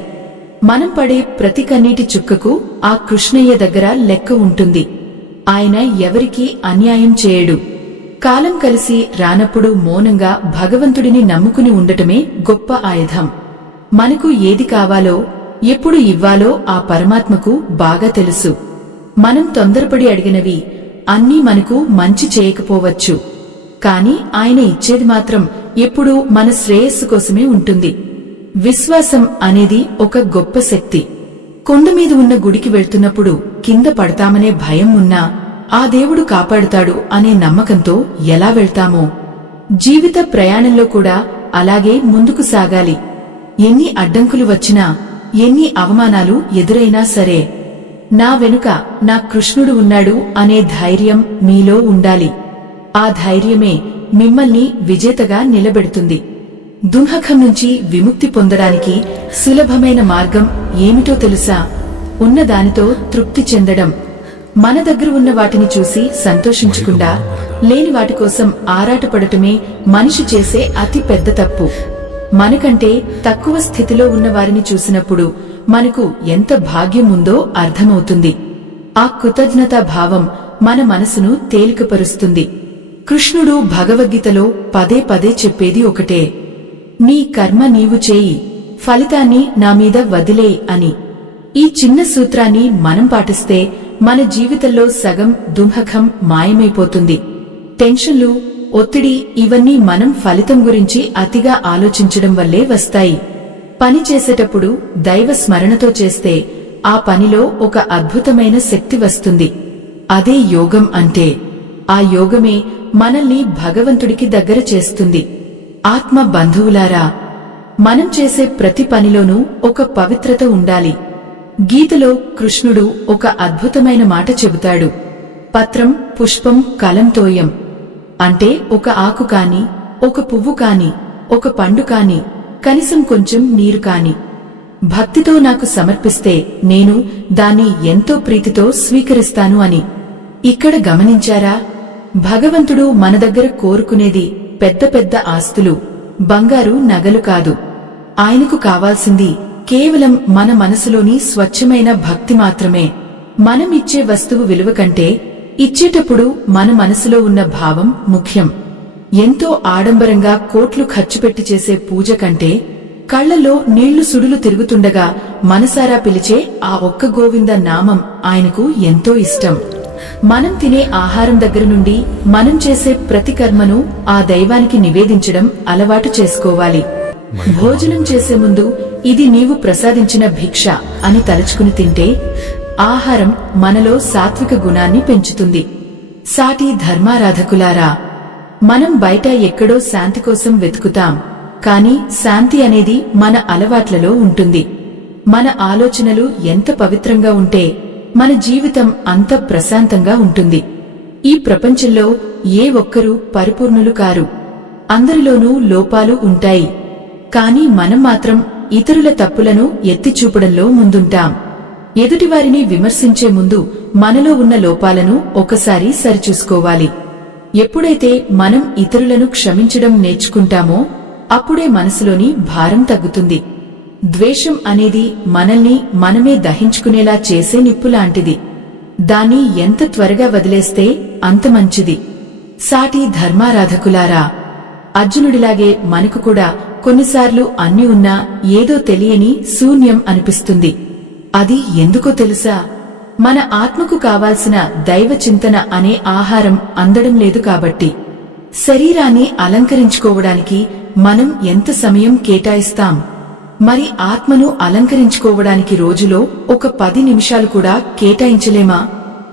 మనం పడే ప్రతి కన్నీటి చుక్కకు ఆ కృష్ణయ్య దగ్గర లెక్క ఉంటుంది. ఆయన ఎవరికీ అన్యాయం చేయడు. కాలం కలిసి రానప్పుడు మౌనంగా భగవంతుడిని నమ్ముకుని ఉండటమే గొప్ప ఆయుధం. మనకు ఏది కావాలో, ఎప్పుడు ఇవ్వాలో ఆ పరమాత్మకు బాగా తెలుసు. మనం తొందరపడి అడిగినవి అన్నీ మనకు మంచి చేయకపోవచ్చు, కాని ఆయన ఇచ్చేది మాత్రం ఎప్పుడూ మన శ్రేయస్సు కోసమే ఉంటుంది. విశ్వాసం అనేది ఒక గొప్ప శక్తి. కొండమీద ఉన్న గుడికి వెళ్తున్నప్పుడు కింద పడతామనే భయం ఉన్నా ఆ దేవుడు కాపాడుతాడు అనే నమ్మకంతో ఎలా వెళ్తామో, జీవిత ప్రయాణంలో కూడా అలాగే ముందుకు సాగాలి. ఎన్ని అడ్డంకులు వచ్చినా, ఎన్ని అవమానాలు ఎదురైనా సరే, నా వెనుక నా కృష్ణుడు ఉన్నాడు అనే ధైర్యం మీలో ఉండాలి. ఆ ధైర్యమే మిమ్మల్ని విజేతగా నిలబెడుతుంది. దుంహకం నుంచి విముక్తి పొందడానికి సులభమైన మార్గం ఏమిటో తెలుసా? ఉన్నదానితో తృప్తి చెందడం. మన దగ్గర ఉన్న వాటిని చూసి సంతోషించకుండా లేని వాటి కోసం ఆరాటపడటమే మనిషి చేసే అతి పెద్ద తప్పు. మనకంటే తక్కువ స్థితిలో ఉన్న వారిని చూసినప్పుడు మనకు ఎంత భాగ్యం ఉందో అర్థమవుతుంది. ఆ కృతజ్ఞతా భావం మన మనసును తేలికపరుస్తుంది. కృష్ణుడు భగవద్గీతలో పదే పదే చెప్పేది ఒకటే, నీ కర్మ నీవు చేయి, ఫలితాన్ని నామీద వదిలే అని. ఈ చిన్న సూత్రాన్ని మనం పాటిస్తే మన జీవితంలో సగం దుంహకం మాయమైపోతుంది. టెన్షన్లు, ఒత్తిడి ఇవన్నీ మనం ఫలితం గురించి అతిగా ఆలోచించడం వల్లే వస్తాయి. పని చేసేటప్పుడు దైవ స్మరణతో చేస్తే ఆ పనిలో ఒక అద్భుతమైన శక్తి వస్తుంది. అదే యోగం అంటే. ఆ యోగమే మనల్ని భగవంతుడికి దగ్గర చేస్తుంది. ఆత్మ బంధువులారా, మనం చేసే ప్రతి పనిలోనూ ఒక పవిత్రత ఉండాలి. గీతలో కృష్ణుడు ఒక అద్భుతమైన మాట చెబుతాడు, పత్రం పుష్పం కలం తోయం. అంటే ఒక ఆకు కాని, ఒక పువ్వు కాని, ఒక పండు కాని, కనీసం కొంచెం నీరు కాని భక్తితో నాకు సమర్పిస్తే నేను దాన్ని ఎంతో ప్రీతితో స్వీకరిస్తాను అని. ఇక్కడ గమనించారా? భగవంతుడు మన దగ్గర కోరుకునేది పెద్ద పెద్ద ఆస్తులు, బంగారు నగలు కాదు. ఆయనకు కావాల్సింది కేవలం మన మనసులోని స్వచ్ఛమైన భక్తి మాత్రమే. మనం ఇచ్చే వస్తువు విలువ కంటే ఇచ్చేటప్పుడు మన మనసులో ఉన్న భావం ముఖ్యం. ఎంతో ఆడంబరంగా కోట్లు ఖర్చు పెట్టి చేసే పూజ కంటే కళ్లలో నీళ్లు సుడులు తిరుగుతుండగా మనసారా పిలిచే ఆ ఒక్క గోవింద నామం ఆయనకు ఎంతో ఇష్టం. మనం తినే ఆహారం దగ్గర నుండి మనం చేసే ప్రతి కర్మను ఆ దైవానికి నివేదించడం అలవాటు చేసుకోవాలి. భోజనం చేసే ముందు ఇది నీవు ప్రసాదించిన భిక్ష అని తలుచుకుని తింటే ఆహారం మనలో సాత్విక గుణాన్ని పెంచుతుంది. సాటి ధర్మారాధకులారా, మనం బయట ఎక్కడో శాంతి కోసం వెతుకుతాం, కాని శాంతి అనేది మన అలవాట్లలో ఉంటుంది. మన ఆలోచనలు ఎంత పవిత్రంగా ఉంటే మన జీవితం అంత ప్రశాంతంగా ఉంటుంది. ఈ ప్రపంచంలో ఏ ఒక్కరూ పరిపూర్ణులు కారు. అందరిలోనూ లోపాలు ఉంటాయి. కాని మనం మాత్రం ఇతరుల తప్పులను ఎత్తిచూపడంలో ముందుంటాం. ఎదుటివారిని విమర్శించే ముందు మనలో ఉన్న లోపాలను ఒకసారి సరిచూసుకోవాలి. ఎప్పుడైతే మనం ఇతరులను క్షమించడం నేర్చుకుంటామో అప్పుడే మనసులోని భారం తగ్గుతుంది. ద్వేషం అనేది మనల్ని మనమే దహించుకునేలా చేసే నిప్పులాంటిది. దాన్ని ఎంత త్వరగా వదిలేస్తే అంత మంచిది. సాటి ధర్మారాధకులారా, అర్జునుడిలాగే మనకు కూడా కొన్నిసార్లు అన్ని ఉన్నా ఏదో తెలియని శూన్యం అనిపిస్తుంది. అది ఎందుకో తెలుసా? మన ఆత్మకు కావాల్సిన దైవ చింతన అనే ఆహారం అందడం లేదు కాబట్టి. శరీరాన్ని అలంకరించుకోవడానికి మనం ఎంత సమయం కేటాయిస్తాం? మరి ఆత్మను అలంకరించుకోవడానికి రోజులో ఒక 10 నిమిషాలు కూడా కేటాయించలేమా?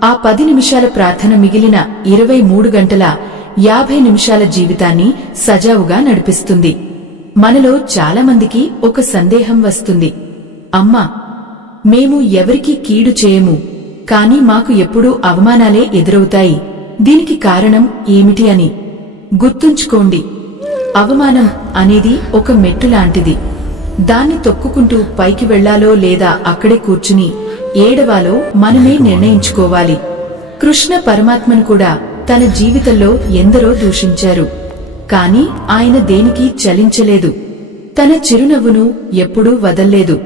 ఆ 10 నిమిషాల ప్రార్థన మిగిలిన 23 గంటల 50 నిమిషాల జీవితాన్ని సజావుగా నడిపిస్తుంది. మనలో చాలామందికి ఒక సందేహం వస్తుంది, అమ్మా, మేము ఎవరికీ కీడు చేయము, కాని మాకు ఎప్పుడూ అవమానాలే ఎదురవుతాయి, దీనికి కారణం ఏమిటి అని. గుర్తుంచుకోండి, అవమానం అనేది ఒక మెట్టు లాంటిది. దాన్ని తొక్కుకుంటూ పైకి వెళ్లాలో లేదా అక్కడే కూర్చుని ఏడవాలో మనమే నిర్ణయించుకోవాలి. కృష్ణ పరమాత్మను కూడా తన జీవితంలో ఎందరో దూషించారు, కాని ఆయన దేనికి చలించలేదు. తన చిరునవ్వును ఎప్పుడూ వదల్లేదు.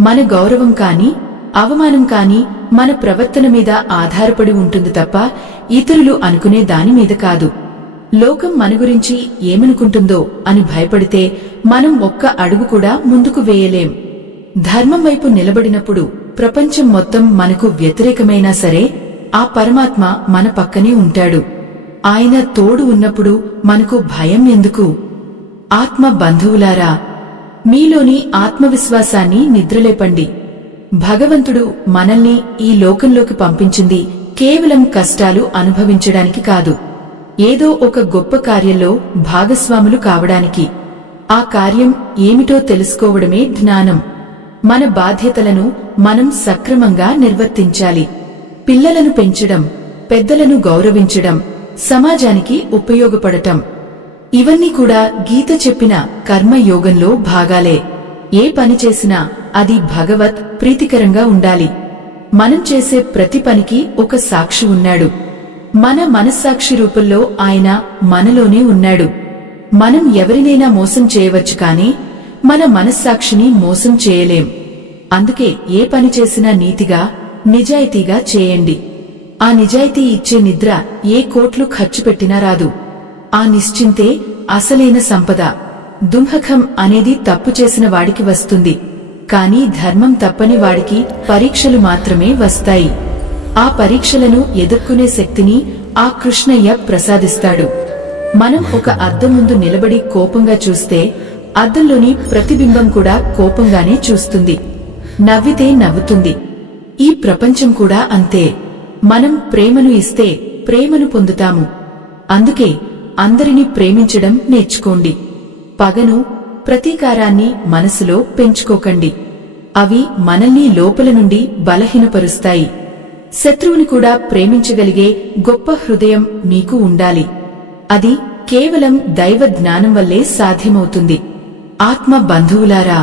మన గౌరవం కాని అవమానం కాని మన ప్రవర్తన మీద ఆధారపడి ఉంటుంది తప్ప ఇతరులు అనుకునే దానిమీద కాదు. లోకం మన గురించి ఏమనుకుంటుందో అని భయపడితే మనం ఒక్క అడుగు కూడా ముందుకు వేయలేం. ధర్మం వైపు నిలబడినప్పుడు ప్రపంచం మొత్తం మనకు వ్యతిరేకమైనా సరే ఆ పరమాత్మ మన పక్కనే ఉంటాడు. ఆయన తోడు ఉన్నప్పుడు మనకు భయం ఎందుకు? ఆత్మ బంధువులారా, మీలోని ఆత్మవిశ్వాసాన్ని నిద్రలేపండి. భగవంతుడు మనల్ని ఈ లోకంలోకి పంపించింది కేవలం కష్టాలు అనుభవించడానికి కాదు, ఏదో ఒక గొప్ప కార్యంలో భాగస్వాములు కావడానికి. ఆ కార్యం ఏమిటో తెలుసుకోవడమే జ్ఞానం. మన బాధ్యతలను మనం సక్రమంగా నిర్వర్తించాలి. పిల్లలను పెంచడం, పెద్దలను గౌరవించడం, సమాజానికి ఉపయోగపడటం, ఇవన్నీ కూడా గీత చెప్పిన కర్మయోగంలో భాగాలే. ఏ పని చేసినా అది భగవత్ ప్రీతికరంగా ఉండాలి. మనం చేసే ప్రతి పనికి ఒక సాక్షి ఉన్నాడు. మన మనస్సాక్షి రూపంలో ఆయన మనలోనే ఉన్నాడు. మనం ఎవరినైనా మోసం చేయవచ్చు, కానీ మన మనస్సాక్షిని మోసం చేయలేం. అందుకే ఏ పని చేసినా నీతిగా, నిజాయితీగా చేయండి. ఆ నిజాయితీ ఇచ్చే నిద్ర ఏ కోట్లు ఖర్చు పెట్టినా రాదు. ఆ నిశ్చింతే అసలైన సంపద. దుంహకం అనేది తప్పు చేసిన వాడికి వస్తుంది, కానీ ధర్మం తప్పని వాడికి పరీక్షలు మాత్రమే వస్తాయి. ఆ పరీక్షలను ఎదుర్కొనే శక్తిని ఆ కృష్ణయ్య ప్రసాదిస్తాడు. మనం ఒక అద్దం ముందు నిలబడి కోపంగా చూస్తే అద్దంలోని ప్రతిబింబం కూడా కోపంగానే చూస్తుంది. నవ్వితే నవ్వుతుంది. ఈ ప్రపంచం కూడా అంతే. మనం ప్రేమను ఇస్తే ప్రేమను పొందుతాము. అందుకే అందరినీ ప్రేమించడం నేర్చుకోండి. పగను, ప్రతీకారాన్ని మనసులో పెంచుకోకండి. అవి మనల్ని లోపల నుండి బలహీనపరుస్తాయి. శత్రువుని కూడా ప్రేమించగలిగే గొప్ప హృదయం మీకు ఉండాలి. అది కేవలం దైవ జ్ఞానం వల్లే సాధ్యమవుతుంది. ఆత్మ బంధువులారా,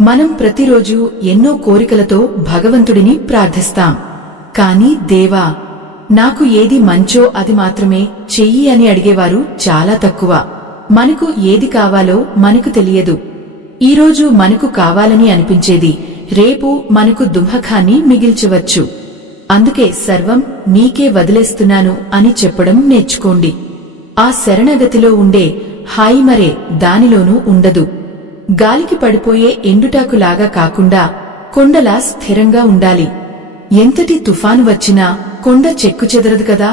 మనం ప్రతిరోజు ఎన్నో కోరికలతో భగవంతుడిని ప్రార్థిస్తాం. కాని దేవా, నాకు ఏది మంచో అది మాత్రమే చెయ్యి అని అడిగేవారు చాలా తక్కువ. మనకు ఏది కావాలో మనకు తెలియదు. ఈరోజు మనకు కావాలని అనిపించేది రేపు మనకు దుంహకాన్ని మిగిల్చవచ్చు. అందుకే సర్వం నీకే వదిలేస్తున్నాను అని చెప్పడం నేర్చుకోండి. ఆ శరణగతిలో ఉండే హాయి మరే దానిలోనూ ఉండదు. గాలికి పడిపోయే ఎండుటాకులాగా కాకుండా కొండలా స్థిరంగా ఉండాలి. ఎంతటి తుఫాను వచ్చినా కొండ చెక్కుచెదరదు కదా.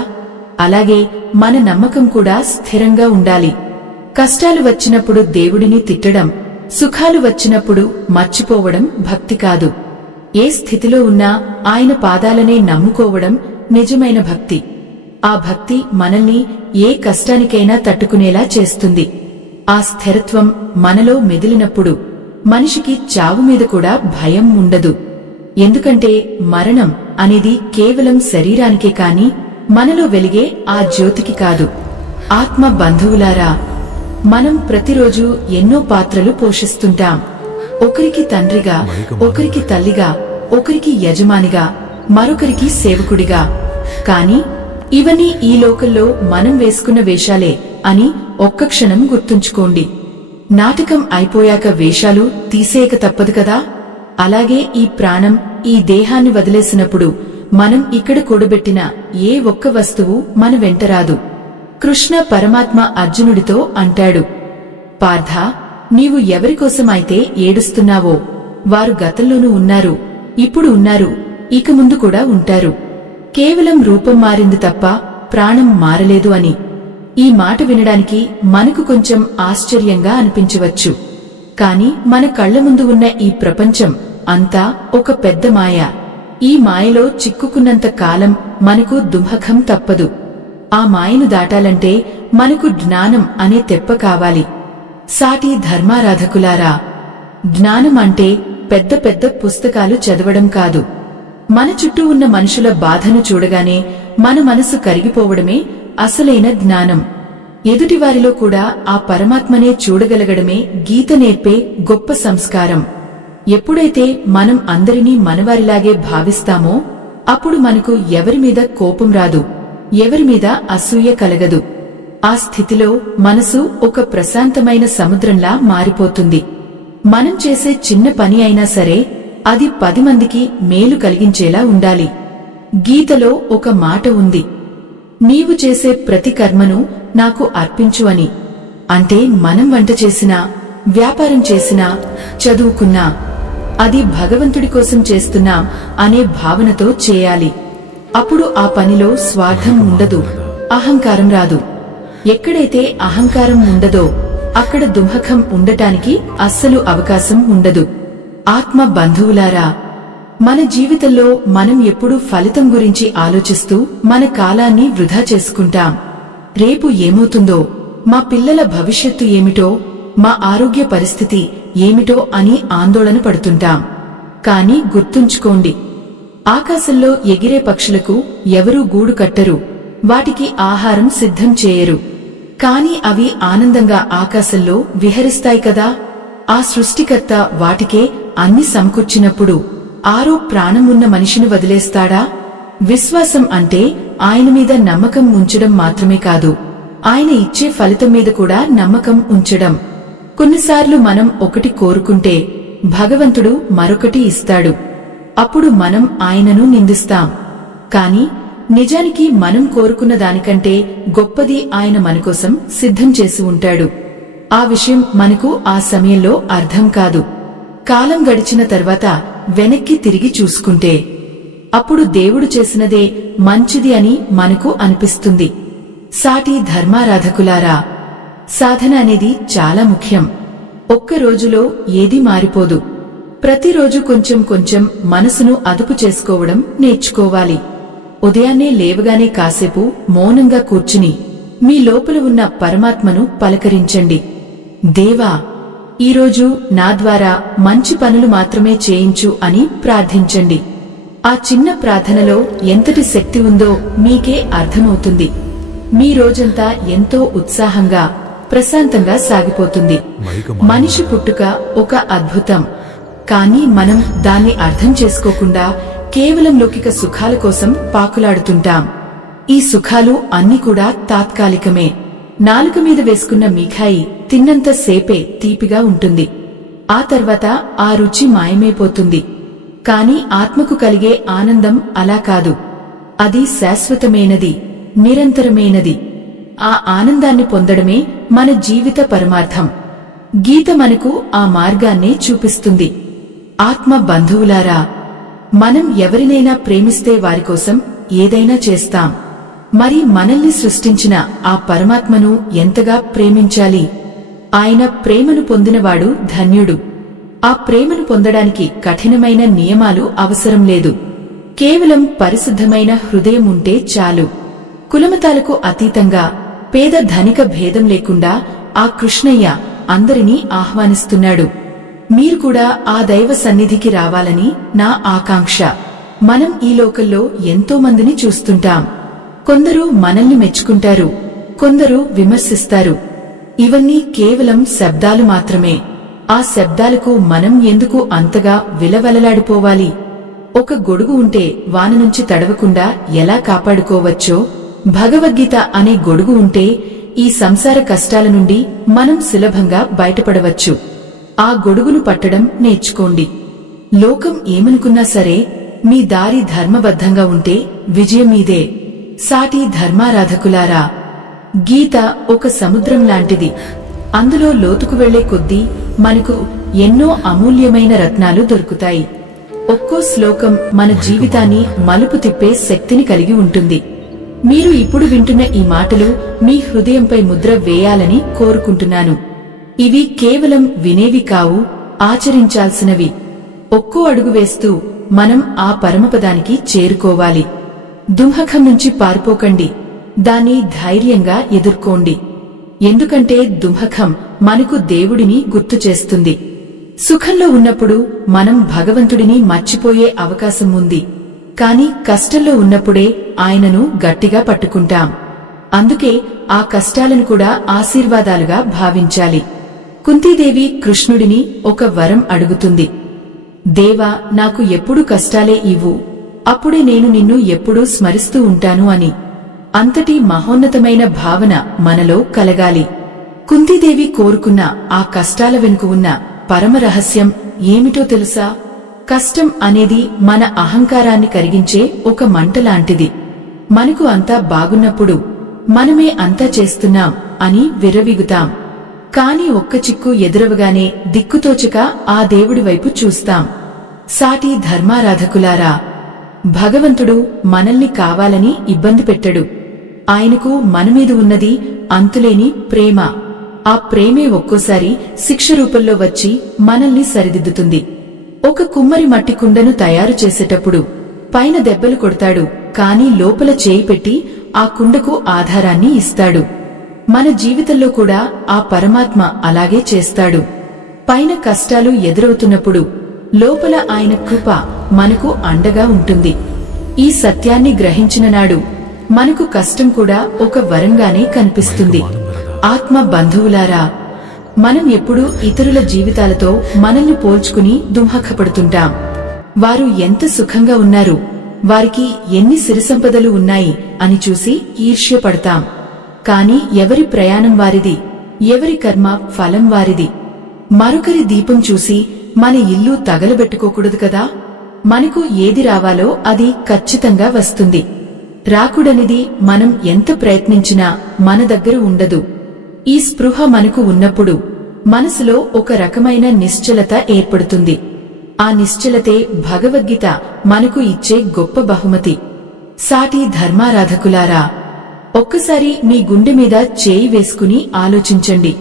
అలాగే మన నమ్మకం కూడా స్థిరంగా ఉండాలి. కష్టాలు వచ్చినప్పుడు దేవుడిని తిట్టడం, సుఖాలు వచ్చినప్పుడు మర్చిపోవడం భక్తి కాదు. ఏ స్థితిలో ఉన్నా ఆయన పాదాలనే నమ్ముకోవడం నిజమైన భక్తి. ఆ భక్తి మనల్ని ఏ కష్టానికైనా తట్టుకునేలా చేస్తుంది. ఆ స్థిరత్వం మనలో మెదిలినప్పుడు మనిషికి చావు మీద కూడా భయం ఉండదు. ఎందుకంటే మరణం అనేది కేవలం శరీరానికే కాని మనలో వెలిగే ఆ జ్యోతికి కాదు. ఆత్మ బంధువులారా, మనం ప్రతిరోజు ఎన్నో పాత్రలు పోషిస్తుంటాం. ఒకరికి తండ్రిగా, ఒకరికి తల్లిగా, ఒకరికి యజమానిగా, మరొకరికి సేవకుడిగా. కాని ఇవన్నీ ఈ లోకంలో మనం వేసుకున్న వేషాలే అని ఒక్క క్షణం గుర్తుంచుకోండి. నాటకం అయిపోయాక వేషాలు తీసేయక తప్పదు కదా. అలాగే ఈ ప్రాణం, ఈ దేహాన్ని వదిలేసినప్పుడు మనం ఇక్కడ కూడబెట్టిన ఏ ఒక్క వస్తువు మన వెంటరాదు. కృష్ణ పరమాత్మ అర్జునుడితో అంటాడు, పార్థ, నీవు ఎవరికోసమైతే ఏడుస్తున్నావో వారు గతంలోనూ ఉన్నారు, ఇప్పుడు ఉన్నారు, ఇక ముందు కూడా ఉంటారు. కేవలం రూపం మారింది తప్ప ప్రాణం మారలేదు అని. ఈ మాట వినడానికి మనకు కొంచెం ఆశ్చర్యంగా అనిపించవచ్చు. కాని మన కళ్ల ముందు ఉన్న ఈ ప్రపంచం అంతా ఒక పెద్ద మాయ. ఈ మాయలో చిక్కుకున్నంత కాలం మనకు దుంహకం తప్పదు. ఆ మాయను దాటాలంటే మనకు జ్ఞానం అనే తెప్ప కావాలి. సాటి ధర్మారాధకులారా, జ్ఞానం అంటే పెద్ద పెద్ద పుస్తకాలు చదవడం కాదు. మన చుట్టూ ఉన్న మనుషుల బాధను చూడగానే మన మనసు కరిగిపోవడమే అసలైన జ్ఞానం. ఎదుటివారిలో కూడా ఆ పరమాత్మనే చూడగలగడమే గీత నేర్పే గొప్ప సంస్కారం. ఎప్పుడైతే మనం అందరినీ మనవారిలాగే భావిస్తామో అప్పుడు మనకు ఎవరిమీద కోపం రాదు, ఎవరిమీద అసూయ కలగదు. ఆ స్థితిలో మనసు ఒక ప్రశాంతమైన సముద్రంలా మారిపోతుంది. మనం చేసే చిన్న పని అయినా సరే అది 10 మందికి మేలు కలిగించేలా ఉండాలి. గీతలో ఒక మాట ఉంది, నీవు చేసే ప్రతి కర్మను నాకు అర్పించు అని. అంటే మనం వంట చేసినా, వ్యాపారం చేసినా, చదువుకున్నా అది భగవంతుడి కోసం చేస్తున్నా అనే భావనతో చేయాలి. అప్పుడు ఆ పనిలో స్వార్థం ఉండదు, అహంకారం రాదు. ఎక్కడైతే అహంకారం ఉండదో అక్కడ దుంహకం ఉండటానికి అస్సలు అవకాశం ఉండదు. ఆత్మ బంధువులారా, మన జీవితంలో మనం ఎప్పుడూ ఫలితం గురించి ఆలోచిస్తూ మన కాలాన్ని వృధా చేసుకుంటాం. రేపు ఏమవుతుందో, మా పిల్లల భవిష్యత్తు ఏమిటో, మా ఆరోగ్య పరిస్థితి ఏమిటో అని ఆందోళన పడుతుంటాం. కాని గుర్తుంచుకోండి, ఆకాశంలో ఎగిరే పక్షులకు ఎవరూ గూడు కట్టరు, వాటికి ఆహారం సిద్ధం చేయరు. కాని అవి ఆనందంగా ఆకాశంలో విహరిస్తాయి కదా. ఆ సృష్టికర్త వాటికే అన్ని సమకూర్చినప్పుడు ఆరో ప్రాణం ఉన్న మనిషిని వదిలేస్తాడా? విశ్వాసం అంటే ఆయన మీద నమ్మకం ఉంచడం మాత్రమే కాదు, ఆయన ఇచ్చే ఫలితం మీద కూడా నమ్మకం ఉంచడం. కొన్నిసార్లు మనం ఒకటి కోరుకుంటే భగవంతుడు మరొకటి ఇస్తాడు. అప్పుడు మనం ఆయనను నిందిస్తాం. కాని నిజానికి మనం కోరుకున్న దానికంటే గొప్పది ఆయన మనకోసం సిద్ధం చేసి ఉంటాడు. ఆ విషయం మనకు ఆ సమయంలో అర్థం కాదు. కాలం గడిచిన తర్వాత వెనక్కి తిరిగి చూసుకుంటే అప్పుడు దేవుడు చేసినదే మంచిది అని మనకు అనిపిస్తుంది. సాటి ధర్మారాధకులారా, సాధన అనేది చాలా ముఖ్యం. ఒక్క రోజులో ఏదీ మారిపోదు. ప్రతిరోజు కొంచెం కొంచెం మనసును అదుపు చేసుకోవడం నేర్చుకోవాలి. ఉదయాన్నే లేవగానే కాసేపు మౌనంగా కూర్చుని మీ లోపల ఉన్న పరమాత్మను పలకరించండి. దేవా, ఈరోజు నా ద్వారా మంచి పనులు మాత్రమే చేయించు అని ప్రార్థించండి. ఆ చిన్న ప్రార్థనలో ఎంతటి శక్తి ఉందో మీకే అర్థమవుతుంది. మీ రోజంతా ఎంతో ఉత్సాహంగా, ప్రశాంతంగా సాగిపోతుంది. మనిషి పుట్టుక ఒక అద్భుతం. కానీ మనం దాన్ని అర్థం చేసుకోకుండా కేవలం లౌకిక సుఖాల కోసం పాకులాడుతుంటాం. ఈ సుఖాలు అన్ని కూడా తాత్కాలికమే. నాలుక మీద వేసుకున్న మిఠాయి తిన్నంత సేపే తీపిగా ఉంటుంది, ఆ తర్వాత ఆ రుచి మాయమైపోతుంది. కాని ఆత్మకు కలిగే ఆనందం అలా కాదు. అది శాశ్వతమైనది, నిరంతరమైనది. ఆ ఆనందాన్ని పొందడమే మన జీవిత పరమార్థం. గీత మనకు ఆ మార్గాన్నే చూపిస్తుంది. ఆత్మ బంధువులారా, మనం ఎవరినైనా ప్రేమిస్తే వారికోసం ఏదైనా చేస్తాం. మరి మనల్ని సృష్టించిన ఆ పరమాత్మను ఎంతగా ప్రేమించాలి? ఆయన ప్రేమను పొందినవాడు ధన్యుడు. ఆ ప్రేమను పొందడానికి కఠినమైన నియమాలు అవసరం లేదు. కేవలం పరిశుద్ధమైన హృదయం ఉంటే చాలు. కులమతాలకు అతీతంగా, పేద ధనిక భేదం లేకుండా ఆ కృష్ణయ్య అందరినీ ఆహ్వానిస్తున్నాడు. మీరు కూడా ఆ దైవ సన్నిధికి రావాలని నా ఆకాంక్ష. మనం ఈ లోకంలో ఎంతో మందిని చూస్తుంటాం. కొందరు మనల్ని మెచ్చుకుంటారు, కొందరు విమర్శిస్తారు. ఇవన్నీ కేవలం శబ్దాలు మాత్రమే. ఆ శబ్దాలకు మనం ఎందుకు అంతగా విలవలలాడిపోవాలి? ఒక గొడుగు ఉంటే వాన నుంచి తడవకుండా ఎలా కాపాడుకోవచ్చో, భగవద్గీత అనే గొడుగు ఉంటే ఈ సంసార కష్టాల నుండి మనం సులభంగా బయటపడవచ్చు. ఆ గొడుగును పట్టడం నేర్చుకోండి. లోకం ఏమనుకున్నా సరే మీ దారి ధర్మబద్ధంగా ఉంటే విజయం మీదే. సాటి ధర్మారాధకులారా, గీత ఒక సముద్రం లాంటిది. అందులో లోతుకు వెళ్లే కొద్దీ మనకు ఎన్నో అమూల్యమైన రత్నాలు దొరుకుతాయి. ఒక్కో శ్లోకం మన జీవితాన్ని మలుపు తిప్పే శక్తిని కలిగి ఉంటుంది. మీరు ఇప్పుడు వింటున్న ఈ మాటలు మీ హృదయంపై ముద్ర వేయాలని కోరుకుంటున్నాను. ఇవి కేవలం వినేవి కావు, ఆచరించాల్సినవి. ఒక్కో అడుగు వేస్తూ మనం ఆ పరమపదానికి చేరుకోవాలి. దుంహకం నుంచి పారిపోకండి, దాన్ని ధైర్యంగా ఎదుర్కోండి. ఎందుకంటే దుంహకం మనకు దేవుడిని గుర్తు చేస్తుంది. సుఖంలో ఉన్నప్పుడు మనం భగవంతుడిని మర్చిపోయే అవకాశం ఉంది. కాని కష్టంలో ఉన్నప్పుడే ఆయనను గట్టిగా పట్టుకుంటాం. అందుకే ఆ కష్టాలను కూడా ఆశీర్వాదాలుగా భావించాలి. కుంతీదేవి కృష్ణుడిని ఒక వరం అడుగుతుంది. దేవా, నాకు ఎప్పుడూ కష్టాలే ఇవ్వు, అప్పుడే నేను నిన్ను ఎప్పుడూ స్మరిస్తూ ఉంటాను అని. అంతటి మహోన్నతమైన భావన మనలో కలగాలి. కుంతీదేవి కోరుకున్న ఆ కష్టాల వెనుక ఉన్న పరమరహస్యం ఏమిటో తెలుసా? కష్టం అనేది మన అహంకారాన్ని కరిగించే ఒక మంటలాంటిది. మనకు అంతా బాగున్నప్పుడు మనమే అంతా చేస్తున్నాం అని విర్రవీగుతాం. కాని ఒక్క చిక్కు ఎదురవగానే దిక్కుతోచక ఆ దేవుడి వైపు చూస్తాం. సాటి ధర్మారాధకులారా, భగవంతుడు మనల్ని కావాలని ఇబ్బంది పెట్టడు. ఆయనకు మనమీద ఉన్నది అంతులేని ప్రేమ. ఆ ప్రేమే ఒక్కోసారి శిక్ష రూపంలో వచ్చి మనల్ని సరిదిద్దుతుంది. ఒక కుమ్మరి మట్టి కుండను తయారు చేసేటప్పుడు పైన దెబ్బలు కొడతాడు, కాని లోపల చేయి పెట్టి ఆ కుండకు ఆధారాన్ని ఇస్తాడు. మన జీవితంలో కూడా ఆ పరమాత్మ అలాగే చేస్తాడు. పైన కష్టాలు ఎదురవుతున్నప్పుడు లోపల ఆయన కృప మనకు అండగా ఉంటుంది. ఈ సత్యాన్ని గ్రహించిన నాడు మనకు కష్టం కూడా ఒక వరంగానే కనిపిస్తుంది. ఆత్మ బంధువులారా, మనం ఎప్పుడూ ఇతరుల జీవితాలతో మనల్ని పోల్చుకుని దుంహకపడుతుంటాం. వారు ఎంత సుఖంగా ఉన్నారు, వారికి ఎన్ని సిరిసంపదలు ఉన్నాయి అని చూసి ఈర్ష్యపడతాం. కాని ఎవరి ప్రయాణం వారిది, ఎవరి కర్మ ఫలం వారిది. మరొకరి దీపం చూసి మన ఇల్లు తగలబెట్టుకోకూడదు కదా. మనకు ఏది రావాలో అది ఖచ్చితంగా వస్తుంది. రాకుడనిది మనం ఎంత ప్రయత్నించినా మన దగ్గర ఉండదు. ఈ స్పృహ మనకు ఉన్నప్పుడు మనసులో ఒక రకమైన నిశ్చలత ఏర్పడుతుంది. ఆ నిశ్చలతే భగవద్గీత మనకు ఇచ్చే గొప్ప బహుమతి. సాటి ధర్మారాధకులారా, ఒక్కసారి మీ గుండె మీద చేయి వేసుకుని ఆలోచించండి.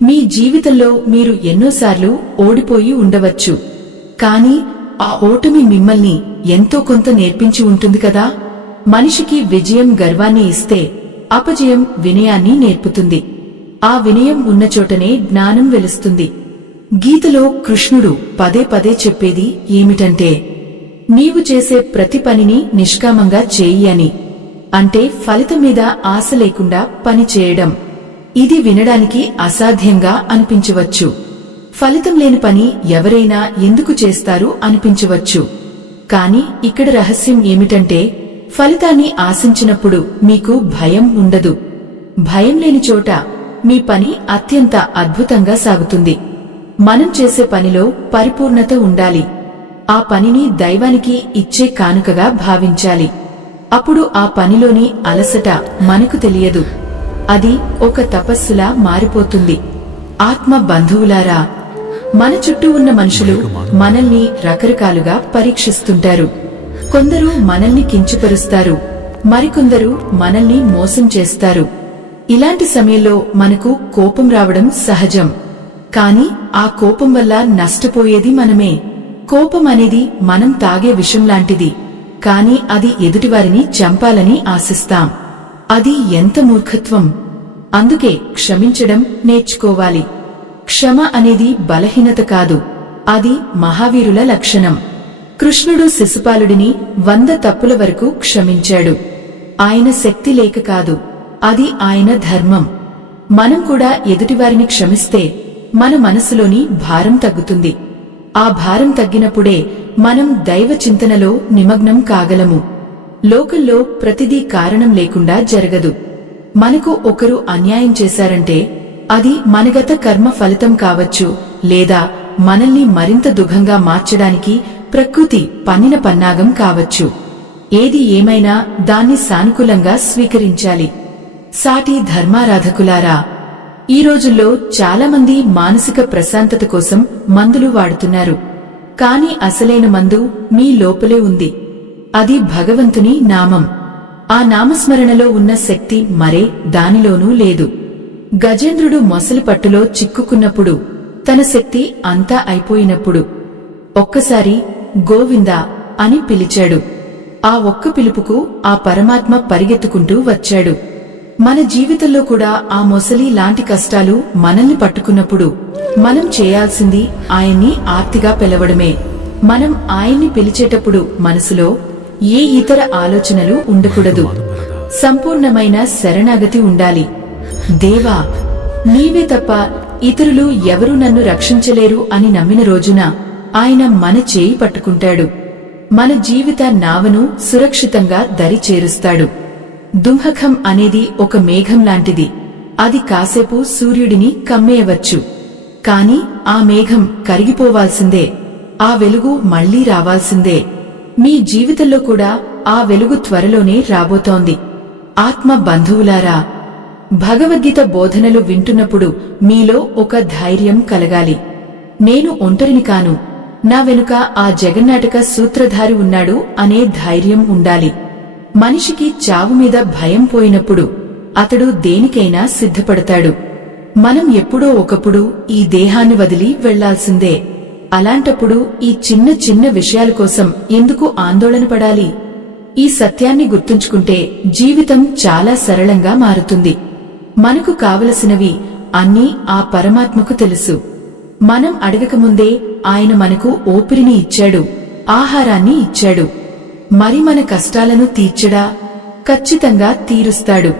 మీ జీవితంలో మీరు ఎన్నోసార్లు ఓడిపోయి ఉండవచ్చు. కాని ఆ ఓటమి మిమ్మల్ని ఎంతో కొంత నేర్పించి ఉంటుంది కదా. మనిషికి విజయం గర్వాన్ని ఇస్తే అపజయం వినయాన్ని నేర్పుతుంది. ఆ వినయం ఉన్నచోటనే జ్ఞానం వెలుస్తుంది. గీతలో కృష్ణుడు పదే పదే చెప్పేది ఏమిటంటే, నీవు చేసే ప్రతి పనిని నిష్కామంగా చేయి అని. అంటే ఫలితం మీద ఆశ లేకుండా పని చేయడం. ఇది వినడానికి అసాధ్యంగా అనిపించవచ్చు. ఫలితం లేని పని ఎవరైనా ఎందుకు చేస్తారు అనిపించవచ్చు. కాని ఇక్కడ రహస్యం ఏమిటంటే, ఫలితాన్ని ఆశించినప్పుడు మీకు భయం ఉండదు. భయం లేని చోట మీ పని అత్యంత అద్భుతంగా సాగుతుంది. మనం చేసే పనిలో పరిపూర్ణత ఉండాలి. ఆ పనిని దైవానికి ఇచ్చే కానుకగా భావించాలి. అప్పుడు ఆ పనిలోని అలసట మనకు తెలియదు. అది ఒక తపస్సులా మారిపోతుంది. ఆత్మ బంధువులారా, మన చుట్టూ ఉన్న మనుషులు మనల్ని రకరకాలుగా పరీక్షిస్తుంటారు. కొందరు మనల్ని కించపరుస్తారు, మరికొందరు మనల్ని మోసం చేస్తారు. ఇలాంటి సమయంలో మనకు కోపం రావడం సహజం. కాని ఆ కోపం వల్ల నష్టపోయేది మనమే. కోపం అనేది మనం తాగే విషం లాంటిది. కాని అది ఎదుటివారిని చంపాలని ఆశిస్తాం. అది ఎంత మూర్ఖత్వం. అందుకే క్షమించడం నేర్చుకోవాలి. క్షమ అనేది బలహీనత కాదు, అది మహావీరుల లక్షణం. కృష్ణుడు శిశుపాలుడిని 100 తప్పుల వరకు క్షమించాడు. ఆయన శక్తి లేక కాదు, అది ఆయన ధర్మం. మనం కూడా ఎదుటివారిని క్షమిస్తే మన మనసులోని భారం తగ్గుతుంది. ఆ భారం తగ్గినప్పుడే మనం దైవ చింతనలో నిమగ్నం కాగలము. లోకంలో ప్రతిదీ కారణం లేకుండా జరగదు. మనకు ఒకరు అన్యాయం చేశారంటే అది మనగత కర్మ ఫలితం కావచ్చు, లేదా మనల్ని మరింత దుఃఖంగా మార్చడానికి ప్రకృతి పన్నిన పన్నాగం కావచ్చు. ఏది ఏమైనా దాన్ని సానుకూలంగా స్వీకరించాలి. సాటి ధర్మారాధకులారా, ఈ రోజుల్లో చాలామంది మానసిక ప్రశాంతత కోసం మందులు వాడుతున్నారు. కాని అసలైన మందు మీ లోపలే ఉంది. అది భగవంతుని నామం. ఆ నామస్మరణలో ఉన్న శక్తి మరే దానిలోనూ లేదు. గజేంద్రుడు మొసలి పట్టులో చిక్కుకున్నప్పుడు, తన శక్తి అంతా అయిపోయినప్పుడు ఒక్కసారి గోవిందా అని పిలిచాడు. ఆ ఒక్క పిలుపుకు ఆ పరమాత్మ పరిగెత్తుకుంటూ వచ్చాడు. మన జీవితంలో కూడా ఆ మొసలి లాంటి కష్టాలు మనల్ని పట్టుకున్నప్పుడు మనం చేయాల్సింది ఆయన్ని ఆర్తిగా పిలవడమే. మనం ఆయన్ని పిలిచేటప్పుడు మనసులో ఏ ఇతర ఆలోచనలు ఉండకూడదు. సంపూర్ణమైన శరణాగతి ఉండాలి. దేవా, నీవే తప్ప ఇతరులు ఎవరూ నన్ను రక్షించలేరు అని నమ్మిన రోజున ఆయన మన చేయి పట్టుకుంటాడు. మన జీవిత నావను సురక్షితంగా దరి చేరుస్తాడు. దుంహకం అనేది ఒక మేఘం లాంటిది. అది కాసేపు సూర్యుడిని కమ్మేయవచ్చు. కాని ఆ మేఘం కరిగిపోవాల్సిందే. ఆ వెలుగు మళ్లీ రావాల్సిందే. మీ జీవితంలో కూడా ఆ వెలుగు త్వరలోనే రాబోతోంది. ఆత్మ బంధువులారా, భగవద్గీత బోధనలు వింటున్నప్పుడు మీలో ఒక ధైర్యం కలగాలి. నేను ఒంటరిని కాను, నా వెనుక ఆ జగన్నాటక సూత్రధారి ఉన్నాడు అనే ధైర్యం ఉండాలి. మనిషికి చావు మీద భయం పోయినప్పుడు అతడు దేనికైనా సిద్ధపడతాడు. మనం ఎప్పుడో ఒకప్పుడు ఈ దేహాన్ని వదిలి వెళ్లాల్సిందే. అలాంటప్పుడు ఈ చిన్న చిన్న విషయాల కోసం ఎందుకు ఆందోళన పడాలి? ఈ సత్యాన్ని గుర్తుంచుకుంటే జీవితం చాలా సరళంగా మారుతుంది. మనకు కావలసినవి అన్నీ ఆ పరమాత్మకు తెలుసు. మనం అడగకముందే ఆయన మనకు ఊపిరిని ఇచ్చాడు, ఆహారాన్ని ఇచ్చాడు. మరి మన కష్టాలను తీర్చడా? ఖచ్చితంగా తీరుస్తాడు.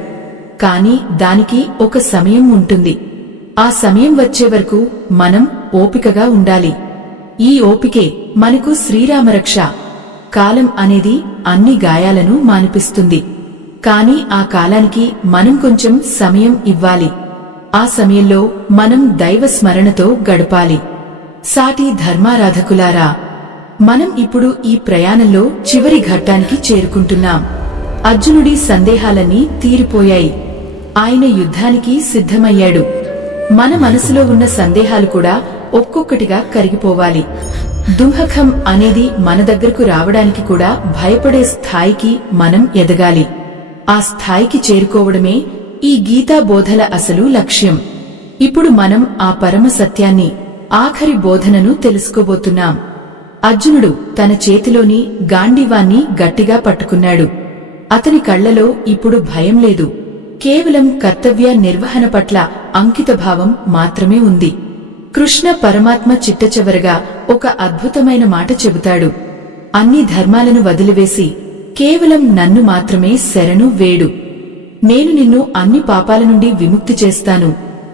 కాని దానికి ఒక సమయం ఉంటుంది. ఆ సమయం వచ్చే వరకు మనం ఓపికగా ఉండాలి. ఈ ఓపికే మనకు శ్రీరామరక్ష. కాలం అనేది అన్ని గాయాలను మాన్పిస్తుంది. కాని ఆ కాలానికి మనం కొంచెం సమయం ఇవ్వాలి. ఆ సమయంలో మనం దైవ స్మరణతో గడపాలి. సాటి ధర్మారాధకులారా, మనం ఇప్పుడు ఈ ప్రయాణంలో చివరి ఘట్టానికి చేరుకుంటున్నాం. అర్జునుడి సందేహాలన్నీ తీరిపోయాయి. ఆయన యుద్ధానికి సిద్ధమయ్యాడు. మన మనసులో ఉన్న సందేహాలు కూడా ఒక్కొక్కటిగా కరిగిపోవాలి. దుంహకం అనేది మన దగ్గరకు రావడానికి కూడా భయపడే స్థాయికి మనం ఎదగాలి. ఆ స్థాయికి చేరుకోవడమే ఈ గీతా బోధల అసలు లక్ష్యం. ఇప్పుడు మనం ఆ పరమ సత్యాన్ని, ఆఖరి బోధనను తెలుసుకోబోతున్నాం. అర్జునుడు తన చేతిలోని గాంధీవాన్ని గట్టిగా పట్టుకున్నాడు. అతని కళ్లలో ఇప్పుడు భయం లేదు. కేవలం కర్తవ్య నిర్వహణ పట్ల అంకితభావం మాత్రమే ఉంది. కృష్ణ పరమాత్మ చిట్టచివరగా ఒక అద్భుతమైన మాట చెబుతాడు. అన్ని ధర్మాలను వదిలివేసి కేవలం నన్ను మాత్రమే శరణు వేడు. నేను నిన్ను అన్ని పాపాల నుండి విముక్తి చేస్తాను.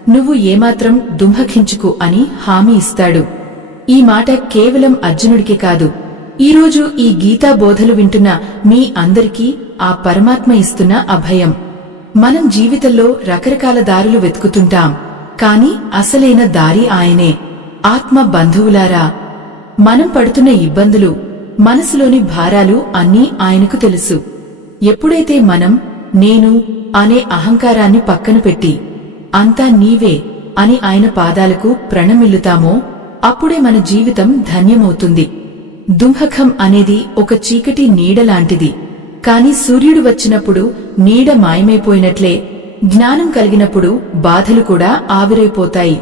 నువ్వు ఏమాత్రం దుంహకించుకు అని హామీ ఇస్తాడు. ఈ మాట కేవలం అర్జునుడికే కాదు, ఈరోజు ఈ గీతా బోధలు వింటున్న మీ అందరికీ ఆ పరమాత్మ ఇస్తున్న అభయం. మనం జీవితంలో రకరకాల దారులు వెతుకుతుంటాం, కాని అసలైన దారి ఆయనే. ఆత్మ బంధువులారా, మనం పడుతున్న ఇబ్బందులు, మనసులోని భారాలు అన్నీ ఆయనకు తెలుసు. ఎప్పుడైతే మనం నేను అనే అహంకారాన్ని పక్కన పెట్టి అంతా నీవే అని ఆయన పాదాలకు ప్రణమిల్లుతామో అప్పుడే మన జీవితం ధన్యమవుతుంది. దుంహకం అనేది ఒక చీకటి నీడలాంటిది. కాని సూర్యుడు వచ్చినప్పుడు నీడ మాయమైపోయినట్లే జ్ఞానం కలిగినప్పుడు బాధలు కూడా ఆవిరైపోతాయి.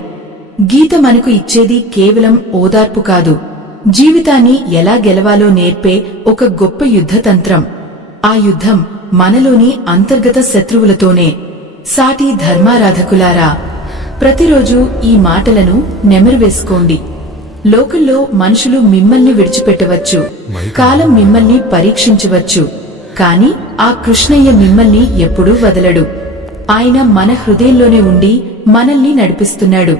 గీత మనకు ఇచ్చేది కేవలం ఓదార్పు కాదు, జీవితాన్ని ఎలా గెలవాలో నేర్పే ఒక గొప్ప యుద్ధతంత్రం. ఆ యుద్ధం మనలోని అంతర్గత శత్రువులతోనే. సాటి ధర్మారాధకులారా, ప్రతిరోజు ఈ మాటలను నెమరువేసుకోండి. లోకంలో మనుషులు మిమ్మల్ని విడిచిపెట్టవచ్చు, కాలం మిమ్మల్ని పరీక్షించవచ్చు, కాని ఆ కృష్ణయ్య మిమ్మల్ని ఎప్పుడూ వదలడు. ఆయన మన హృదయంలోనే ఉండి మనల్ని నడిపిస్తున్నాడు.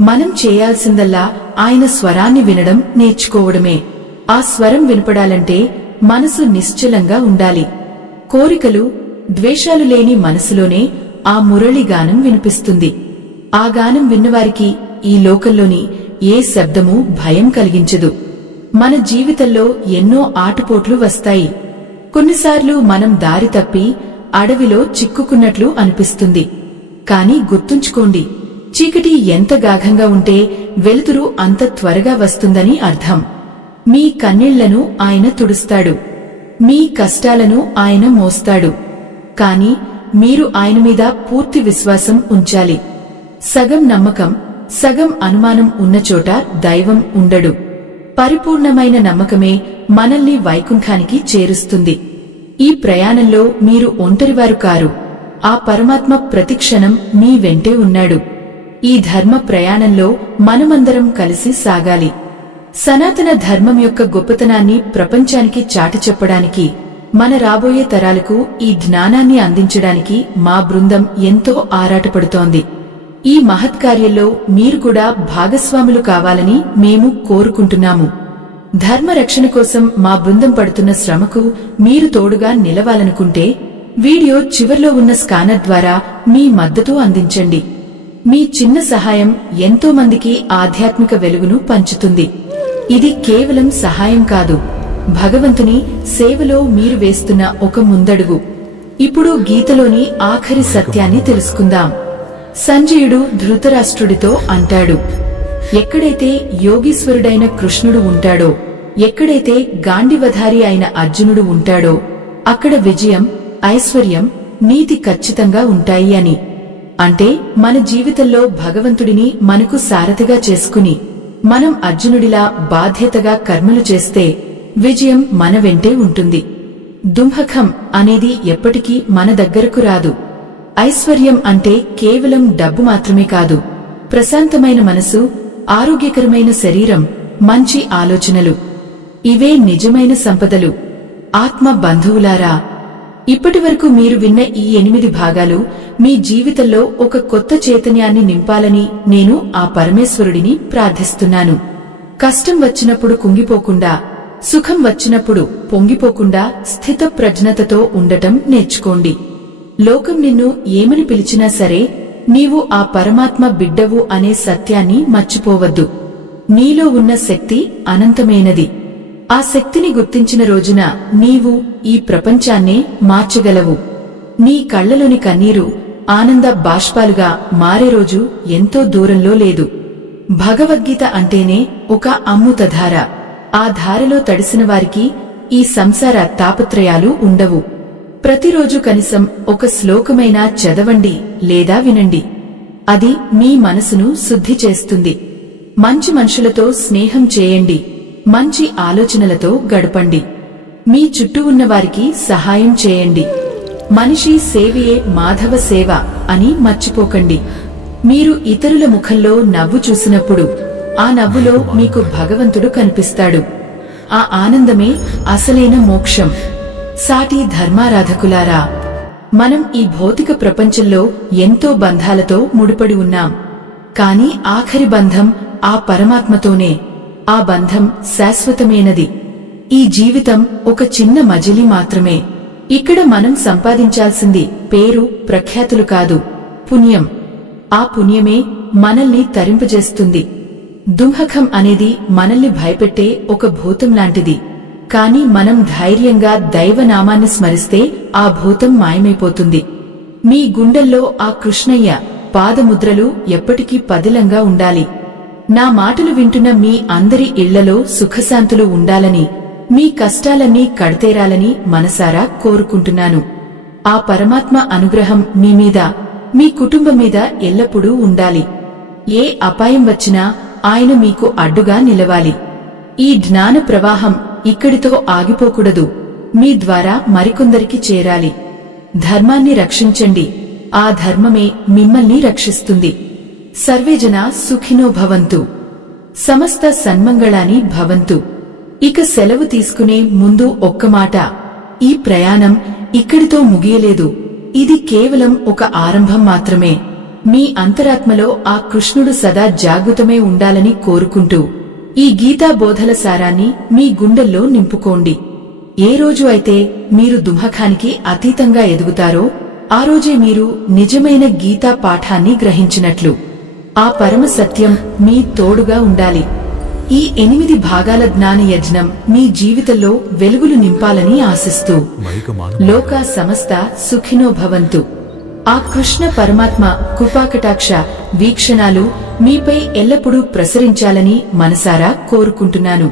మనం చేయాల్సిందల్లా ఆయన స్వరాన్ని వినడం నేర్చుకోవడమే. ఆ స్వరం వినపడాలంటే మనసు నిశ్చలంగా ఉండాలి. కోరికలు, ద్వేషాలు లేని మనసులోనే ఆ మురళిగానం వినిపిస్తుంది. ఆ గానం విన్నవారికి ఈ లోకంలోని ఏ శబ్దమూ భయం కలిగించదు. మన జీవితంలో ఎన్నో ఆటుపోట్లు వస్తాయి. కొన్నిసార్లు మనం దారి తప్పి అడవిలో చిక్కుకున్నట్లు అనిపిస్తుంది. కాని గుర్తుంచుకోండి, చీకటి ఎంత గాఢంగా ఉంటే వెలుతురు అంత త్వరగా వస్తుందని అర్థం. మీ కన్నీళ్లను ఆయన తుడుస్తాడు, మీ కష్టాలను ఆయన మోస్తాడు. కాని మీరు ఆయన మీద పూర్తి విశ్వాసం ఉంచాలి. సగం నమ్మకం, సగం అనుమానం ఉన్నచోట దైవం ఉండడు. పరిపూర్ణమైన నమ్మకమే మనల్ని వైకుంఠానికి చేరుస్తుంది. ఈ ప్రయాణంలో మీరు ఒంటరివారు కారు. ఆ పరమాత్మ ప్రతిక్షణం మీ వెంటే ఉన్నాడు. ఈ ధర్మ ప్రయాణంలో మనమందరం కలిసి సాగాలి. సనాతన ధర్మం యొక్క గొప్పతనాన్ని ప్రపంచానికి చాటి చెప్పడానికి, మన రాబోయే తరాలకు ఈ జ్ఞానాన్ని అందించడానికి మా బృందం ఎంతో ఆరాటపడుతోంది. ఈ మహత్కార్యంలో మీరు కూడా భాగస్వాములు కావాలని మేము కోరుకుంటున్నాము. ధర్మరక్షణ కోసం మా బృందం పడుతున్న శ్రమకు మీరు తోడుగా నిలవాలనుకుంటే వీడియో చివర్లో ఉన్న స్కానర్ ద్వారా మీ మద్దతు అందించండి. మీ చిన్న సహాయం ఎంతో మందికి ఆధ్యాత్మిక వెలుగును పంచుతుంది. ఇది కేవలం సహాయం కాదు, భగవంతుని సేవలో మీరు వేస్తున్న ఒక ముందడుగు. ఇప్పుడు గీతలోని ఆఖరి సత్యాన్ని తెలుసుకుందాం. సంజయుడు ధృతరాష్ట్రుడితో అంటాడు, ఎక్కడైతే యోగీశ్వరుడైన కృష్ణుడు ఉంటాడో, ఎక్కడైతే గాంధీవధారి అయిన అర్జునుడు ఉంటాడో అక్కడ విజయం, ఐశ్వర్యం, నీతి ఖచ్చితంగా ఉంటాయి అని. అంటే మన జీవితంలో భగవంతుడిని మనకు సారథిగా చేసుకుని మనం అర్జునుడిలా బాధ్యతగా కర్మలు చేస్తే విజయం మన వెంటే ఉంటుంది. దుంహకం అనేది ఎప్పటికీ మన దగ్గరకు రాదు. ఐశ్వర్యం అంటే కేవలం డబ్బు మాత్రమే కాదు, ప్రశాంతమైన మనసు, ఆరోగ్యకరమైన శరీరం, మంచి ఆలోచనలు, ఇవే నిజమైన సంపదలు. ఆత్మ బంధువులారా, ఇప్పటివరకు మీరు విన్న ఈ 8 భాగాలు మీ జీవితంలో ఒక కొత్త చైతన్యాన్ని నింపాలని నేను ఆ పరమేశ్వరుడిని ప్రార్థిస్తున్నాను. కష్టం వచ్చినప్పుడు కుంగిపోకుండా, సుఖం వచ్చినప్పుడు పొంగిపోకుండా స్థితప్రజ్ఞతతో ఉండటం నేర్చుకోండి. లోకం నిన్ను ఏమని పిలిచినా సరే నీవు ఆ పరమాత్మ బిడ్డవు అనే సత్యాన్ని మర్చిపోవద్దు. నీలో ఉన్న శక్తి అనంతమైనది. ఆ శక్తిని గుర్తించిన రోజున నీవు ఈ ప్రపంచాన్నే మార్చగలవు. నీ కళ్లలోని కన్నీరు ఆనంద బాష్పాలుగా మారే రోజు ఎంతో దూరంలో లేదు. భగవద్గీత అంటేనే ఒక అమృతధార. ఆ ధారలో తడిసిన వారికి ఈ సంసార తాపత్రయాలు ఉండవు. ప్రతిరోజు కనీసం ఒక శ్లోకమైనా చదవండి లేదా వినండి. అది మీ మనసును శుద్ధి చేస్తుంది. మంచి మనుషులతో స్నేహం చేయండి. మంచి ఆలోచనలతో గడపండి. మీ చుట్టూ ఉన్నవారికి సహాయం చేయండి. మనిషి సేవయే మాధవ సేవ అని మర్చిపోకండి. మీరు ఇతరుల ముఖంలో నవ్వు చూసినప్పుడు ఆ నవ్వులో మీకు భగవంతుడు కనిపిస్తాడు. ఆ ఆనందమే అసలైన మోక్షం. సాటి ధర్మారాధకులారా, మనం ఈ భౌతిక ప్రపంచంలో ఎంతో బంధాలతో ముడిపడి ఉన్నాం. కాని ఆఖరి బంధం ఆ పరమాత్మతోనే. ఆ బంధం శాశ్వతమైనది. ఈ జీవితం ఒక చిన్న మజిలీ మాత్రమే. ఇక్కడ మనం సంపాదించాల్సింది పేరు ప్రఖ్యాతులు కాదు, పుణ్యం. ఆ పుణ్యమే మనల్ని తరింపజేస్తుంది. దుంహకం అనేది మనల్ని భయపెట్టే ఒక భూతం లాంటిది. కాని మనం ధైర్యంగా దైవనామాన్ని స్మరిస్తే ఆ భూతం మాయమైపోతుంది. మీ గుండెల్లో ఆ కృష్ణయ్య పాదముద్రలు ఎప్పటికీ పదిలంగా ఉండాలి. నా మాటలు వింటున్న మీ అందరి ఇళ్లలో సుఖశాంతులు ఉండాలని, మీ కష్టాలన్నీ కడతేరాలని మనసారా కోరుకుంటున్నాను. ఆ పరమాత్మ అనుగ్రహం మీ మీద, మీ కుటుంబం మీద ఎల్లప్పుడూ ఉండాలి. ఏ అపాయం వచ్చినా ఆయన మీకు అడ్డుగా నిలవాలి. ఈ జ్ఞాన ప్రవాహం ఇక్కడితో ఆగిపోకూడదు. మీ ద్వారా మరికొందరికి చేరాలి. ధర్మాన్ని రక్షించండి. ఆ ధర్మమే మిమ్మల్ని రక్షిస్తుంది. సర్వేజన సుఖినో భవంతు. సమస్త సన్మంగళాని భవంతు. ఇక సెలవు తీసుకునే ముందు ఒక్క మాట. ఈ ప్రయాణం ఇక్కడితో ముగియలేదు. ఇది కేవలం ఒక ఆరంభం మాత్రమే. మీ అంతరాత్మలో ఆ కృష్ణుడు సదా జాగృతమై ఉండాలని కోరుకుంటూ ఈ గీతా బోధల సారాన్ని మీ గుండెల్లో నింపుకోండి. ఏ రోజు అయితే మీరు దుంహకానికి అతీతంగా ఎదుగుతారో ఆ రోజే మీరు నిజమైన గీతా పాఠాన్ని గ్రహించినట్లు. ఆ పరమ సత్యం మీ తోడుగా ఉండాలి. ఈ 8 భాగాల జ్ఞాన యజ్ఞం మీ జీవితంలో వెలుగులు నింపాలని ఆశిస్తూ లోకా సమస్త సుఖినో భవంతు. ఆ కృష్ణ పరమాత్మ కృపాకటాక్ష వీక్షణాలు మీపై ఎల్లప్పుడూ ప్రసరించాలని మనసారా కోరుకుంటున్నాను.